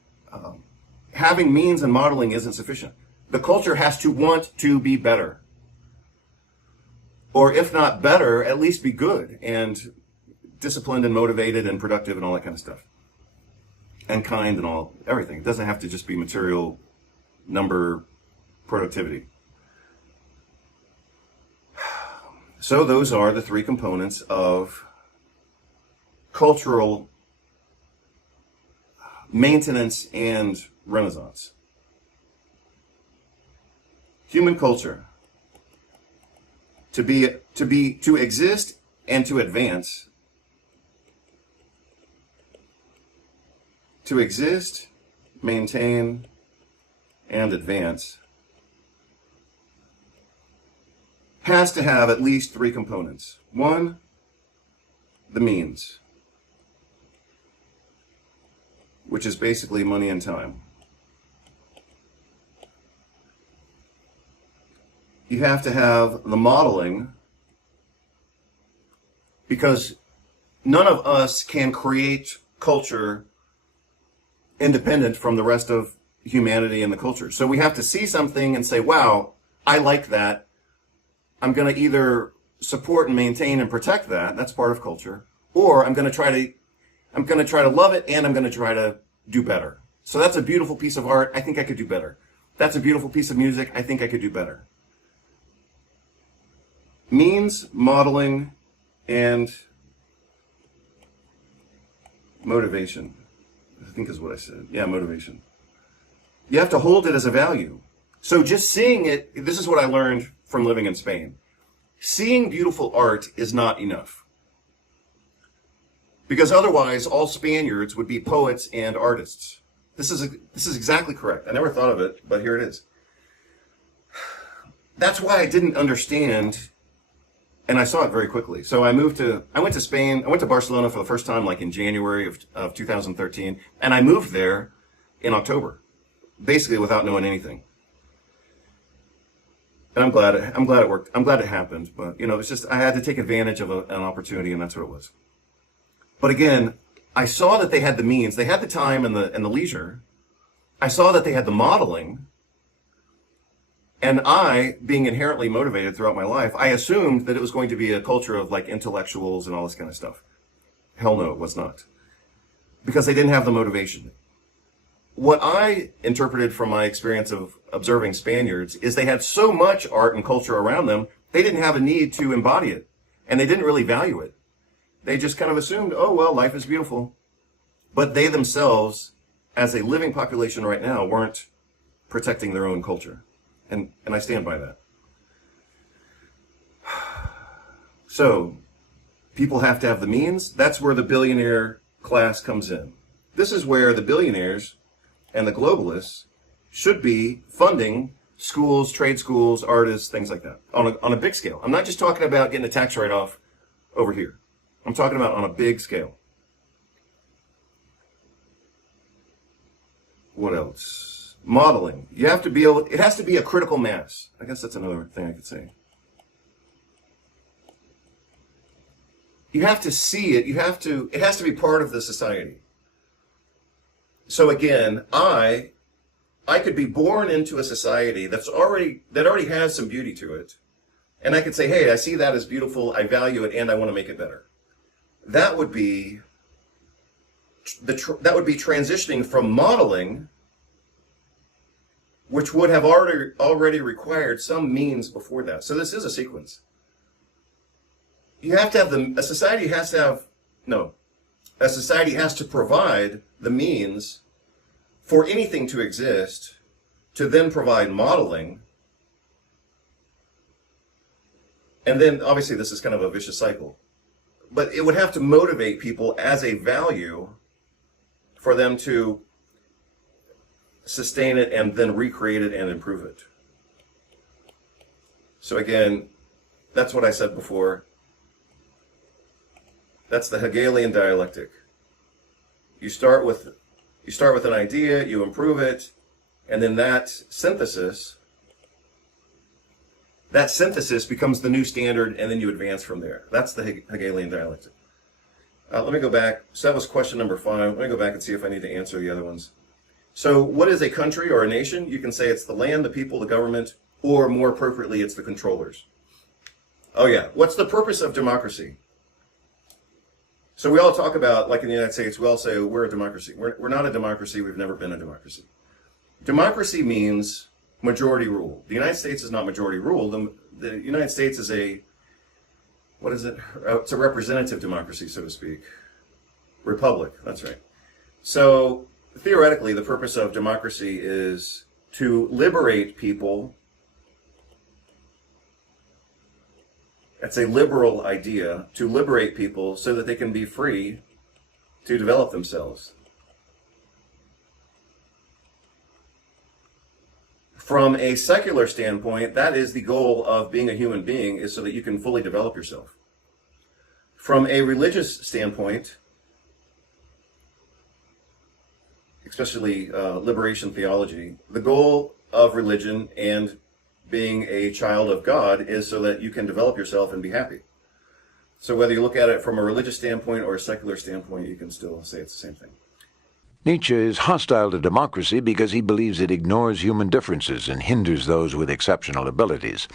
Having means and modeling isn't sufficient. The culture has to want to be better. Or if not better, at least be good and disciplined and motivated and productive and all that kind of stuff. And kind and all, everything. It doesn't have to just be material, number, productivity. So those are the 3 components of cultural maintenance and renaissance. Human culture. To exist and to advance. To exist, maintain, and advance has to have at least 3 components. 1, the means, which is basically money and time. You have to have the modeling, because none of us can create culture independent from the rest of humanity and the culture. So we have to see something and say, wow, I like that. I'm going to either support and maintain and protect that. That's part of culture. Or I'm going to try to love it, and I'm going to try to do better. So that's a beautiful piece of art. I think I could do better. That's a beautiful piece of music. I think I could do better. Means, modeling, and motivation, I think is what I said. Yeah, motivation. You have to hold it as a value. So just seeing it, this is what I learned from living in Spain. Seeing beautiful art is not enough. Because otherwise, all Spaniards would be poets and artists. This is exactly correct. I never thought of it, but here it is. That's why I didn't understand, and I saw it very quickly. So I went to Spain. I went to Barcelona for the first time, like in January of 2013, and I moved there in October, basically without knowing anything. And I'm glad it worked. I'm glad it happened. But it's just I had to take advantage of an opportunity, and that's what it was. But again, I saw that they had the means, they had the time and the leisure. I saw that they had the modeling. And I, being inherently motivated throughout my life, I assumed that it was going to be a culture of like intellectuals and all this kind of stuff. Hell no, it was not. Because they didn't have the motivation. What I interpreted from my experience of observing Spaniards is they had so much art and culture around them, they didn't have a need to embody it. And they didn't really value it. They just kind of assumed, oh, well, life is beautiful. But they themselves, as a living population right now, weren't protecting their own culture. And I stand by that. So, people have to have the means. That's where the billionaire class comes in. This is where the billionaires and the globalists should be funding schools, trade schools, artists, things like that, on a big scale. I'm not just talking about getting a tax write-off over here. I'm talking about on a big scale. What else? Modeling. You have to be able, it has to be a critical mass. I guess that's another thing I could say. You have to see it. It has to be part of the society. So again, I could be born into a society that already has some beauty to it. And I could say, hey, I see that as beautiful, I value it, and I want to make it better. That would be transitioning from modeling, which would have already required some means before that. So this is a sequence. You have to have a society has to provide the means for anything to exist, to then provide modeling. And then obviously this is kind of a vicious cycle. But it would have to motivate people as a value for them to sustain it and then recreate it and improve it. So again, that's what I said before. That's the Hegelian dialectic. You start with an idea, you improve it, and then that synthesis becomes the new standard, and then you advance from there. That's the Hegelian dialectic. Let me go back. So that was question number 5. Let me go back and see if I need to answer the other ones. So what is a country or a nation? You can say it's the land, the people, the government, or more appropriately, it's the controllers. Oh yeah, what's the purpose of democracy? So we all talk about, like in the United States, we all say we're a democracy. We're not a democracy. We've never been a democracy. Democracy means majority rule. The United States is not majority rule. The United States is it's a representative democracy, so to speak. Republic, that's right. So theoretically, the purpose of democracy is to liberate people. That's a liberal idea, to liberate people so that they can be free to develop themselves. From a secular standpoint, that is the goal of being a human being, is so that you can fully develop yourself. From a religious standpoint, especially liberation theology, the goal of religion and being a child of God is so that you can develop yourself and be happy. So whether you look at it from a religious standpoint or a secular standpoint, you can still say it's the same thing. Nietzsche is hostile to democracy because he believes it ignores human differences and hinders those with exceptional abilities.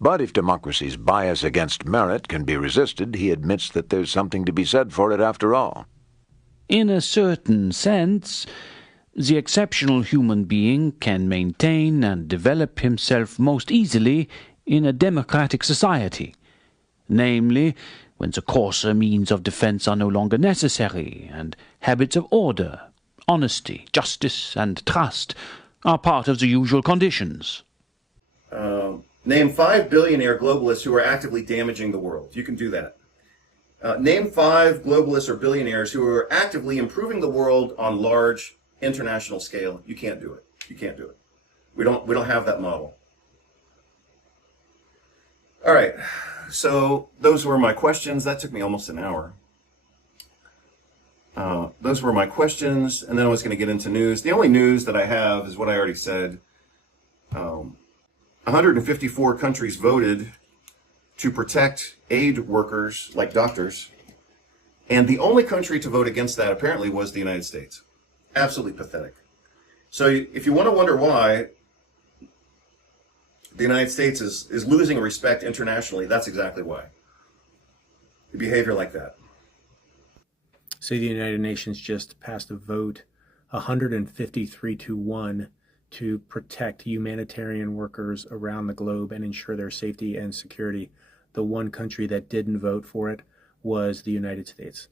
But if democracy's bias against merit can be resisted, he admits that there's something to be said for it after all. In a certain sense, the exceptional human being can maintain and develop himself most easily in a democratic society, namely, when the coarser means of defense are no longer necessary, and habits of order, honesty, justice, and trust are part of the usual conditions. Name 5 billionaire globalists who are actively damaging the world. You can do that. Name 5 globalists or billionaires who are actively improving the world on large international scale. You can't do it. You can't do it. We don't have that model. All right. So those were my questions. That took me almost an hour. Those were my questions, and then I was going to get into news. The only news that I have is what I already said. 154 countries voted to protect aid workers like doctors, and the only country to vote against that apparently was the United States. Absolutely pathetic. So if you want to wonder why the United States is losing respect internationally, that's exactly why. The behavior like that. So the United Nations just passed a vote 153-1 to protect humanitarian workers around the globe and ensure their safety and security. The one country that didn't vote for it was the United States.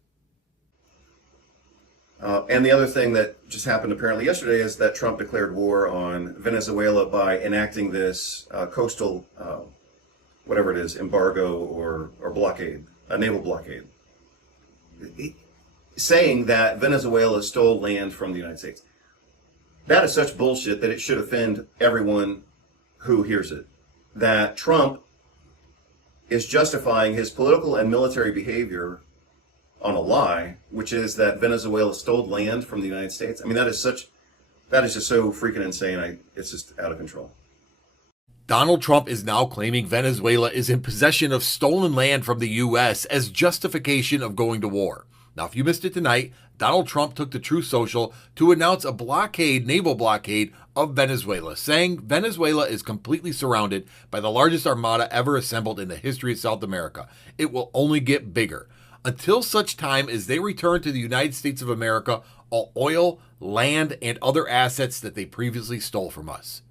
And the other thing that just happened apparently yesterday is that Trump declared war on Venezuela by enacting this coastal, whatever it is, embargo or blockade, a naval blockade, saying that Venezuela stole land from the United States. That is such bullshit that it should offend everyone who hears it. That Trump is justifying his political and military behavior on a lie, which is that Venezuela stole land from the United States. I mean, that is just so freaking insane. It's just out of control. Donald Trump is now claiming Venezuela is in possession of stolen land from the U.S. as justification of going to war. Now, if you missed it tonight, Donald Trump took to Truth Social to announce a naval blockade of Venezuela, saying Venezuela is completely surrounded by the largest armada ever assembled in the history of South America. It will only get bigger. Until such time as they return to the United States of America all oil, land, and other assets that they previously stole from us.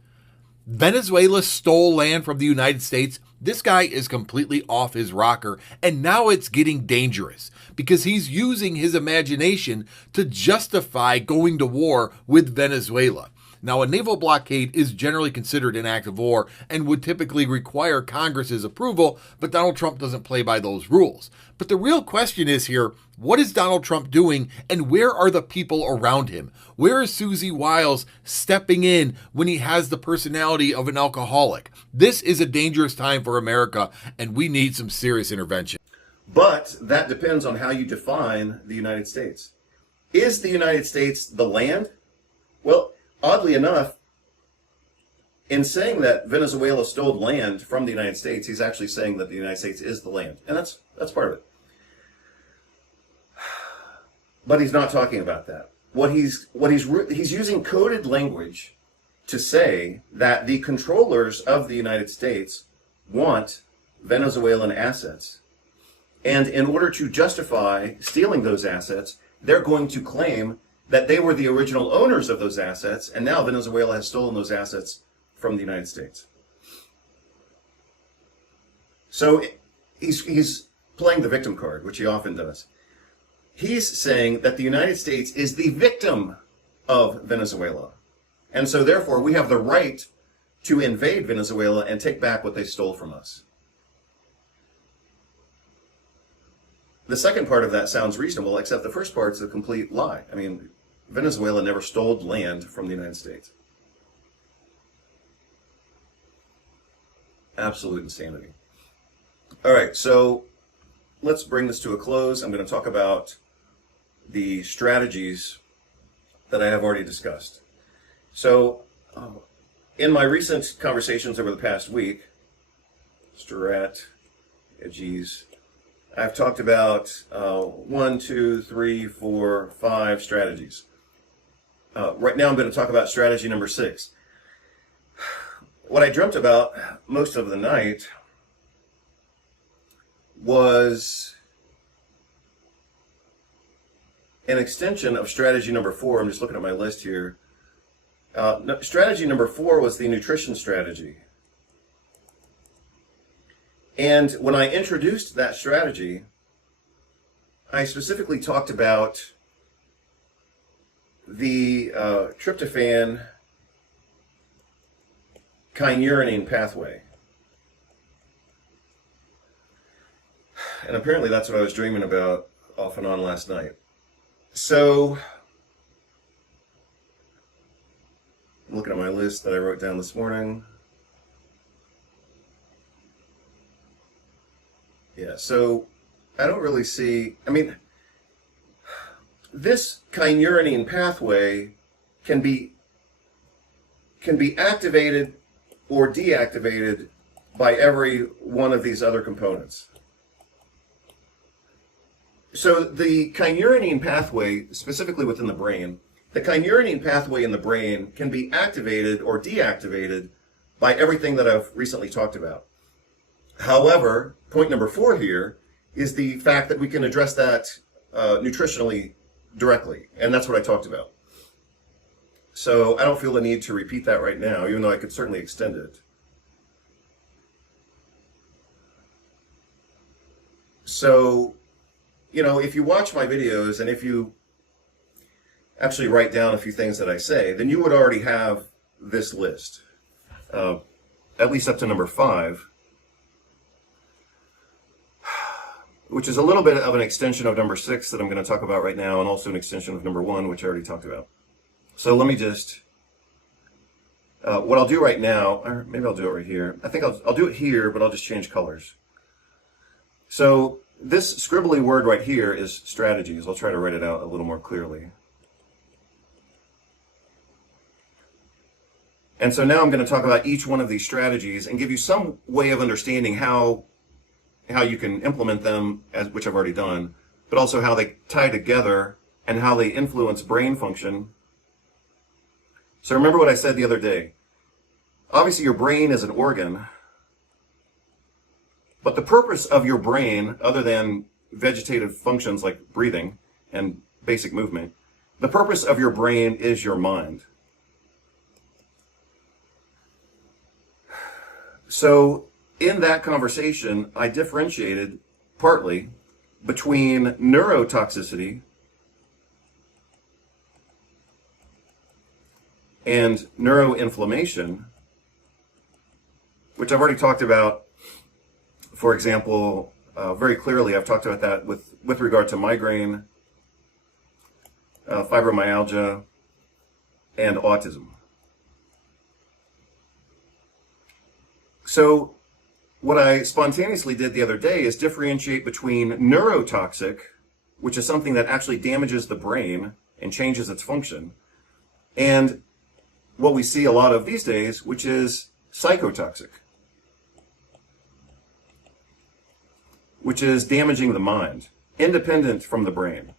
Venezuela stole land from the United States. This guy is completely off his rocker, and now it's getting dangerous because he's using his imagination to justify going to war with Venezuela. Now, a naval blockade is generally considered an act of war and would typically require Congress's approval, but Donald Trump doesn't play by those rules. But the real question is here, what is Donald Trump doing and where are the people around him? Where is Susie Wiles stepping in when he has the personality of an alcoholic? This is a dangerous time for America and we need some serious intervention. But that depends on how you define the United States. Is the United States the land? Well, oddly enough, in saying that Venezuela stole land from the United States, he's actually saying that the United States is the land. And that's part of it. But he's not talking about that. He's using coded language to say that the controllers of the United States want Venezuelan assets. And in order to justify stealing those assets, they're going to claim that they were the original owners of those assets, and now Venezuela has stolen those assets from the United States. So he's playing the victim card, which he often does. He's saying that the United States is the victim of Venezuela. And so therefore we have the right to invade Venezuela and take back what they stole from us. The second part of that sounds reasonable, except the first part's a complete lie. I mean, Venezuela never stole land from the United States. Absolute insanity. All right, so let's bring this to a close. I'm going to talk about the strategies that I have already discussed. So, in my recent conversations over the past week, strategies, I've talked about 1, 2, 3, 4, 5 strategies. Right now I'm going to talk about strategy number 6. What I dreamt about most of the night was an extension of strategy number 4. I'm just looking at my list here. Strategy number 4 was the nutrition strategy. And when I introduced that strategy, I specifically talked about the tryptophan kynurenine pathway. And apparently that's what I was dreaming about off and on last night. So, looking at my list that I wrote down this morning. Yeah, so I don't really see, I mean, this kynurenine pathway can be activated or deactivated by every one of these other components. So the kynurenine pathway, specifically within the brain, the kynurenine pathway in the brain can be activated or deactivated by everything that I've recently talked about. However, point number 4 here is the fact that we can address that nutritionally directly, and that's what I talked about. So I don't feel the need to repeat that right now, even though I could certainly extend it. So, you know, if you watch my videos and if you actually write down a few things that I say, then you would already have this list, at least up to number 5, which is a little bit of an extension of number 6 that I'm going to talk about right now, and also an extension of number 1, which I already talked about. So let me just, what I'll do right now, or maybe I'll do it right here. I think I'll do it here, but I'll just change colors. So this scribbly word right here is strategies. I'll try to write it out a little more clearly. And so now I'm going to talk about each one of these strategies and give you some way of understanding how you can implement them, which I've already done, but also how they tie together and how they influence brain function. So remember what I said the other day. Obviously your brain is an organ, but the purpose of your brain, other than vegetative functions like breathing and basic movement, the purpose of your brain is your mind. So in that conversation, I differentiated partly between neurotoxicity and neuroinflammation, which I've already talked about. For example, very clearly, I've talked about that with regard to migraine, fibromyalgia, and autism. So what I spontaneously did the other day is differentiate between neurotoxic, which is something that actually damages the brain and changes its function, and what we see a lot of these days, which is psychotoxic, which is damaging the mind, independent from the brain.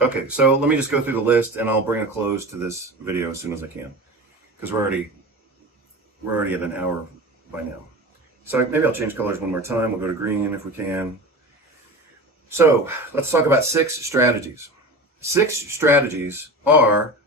Okay, so let me just go through the list and I'll bring a close to this video as soon as I can, because we're already at an hour by now. So maybe I'll change colors one more time. We'll go to green if we can. So let's talk about 6 strategies. 6 strategies are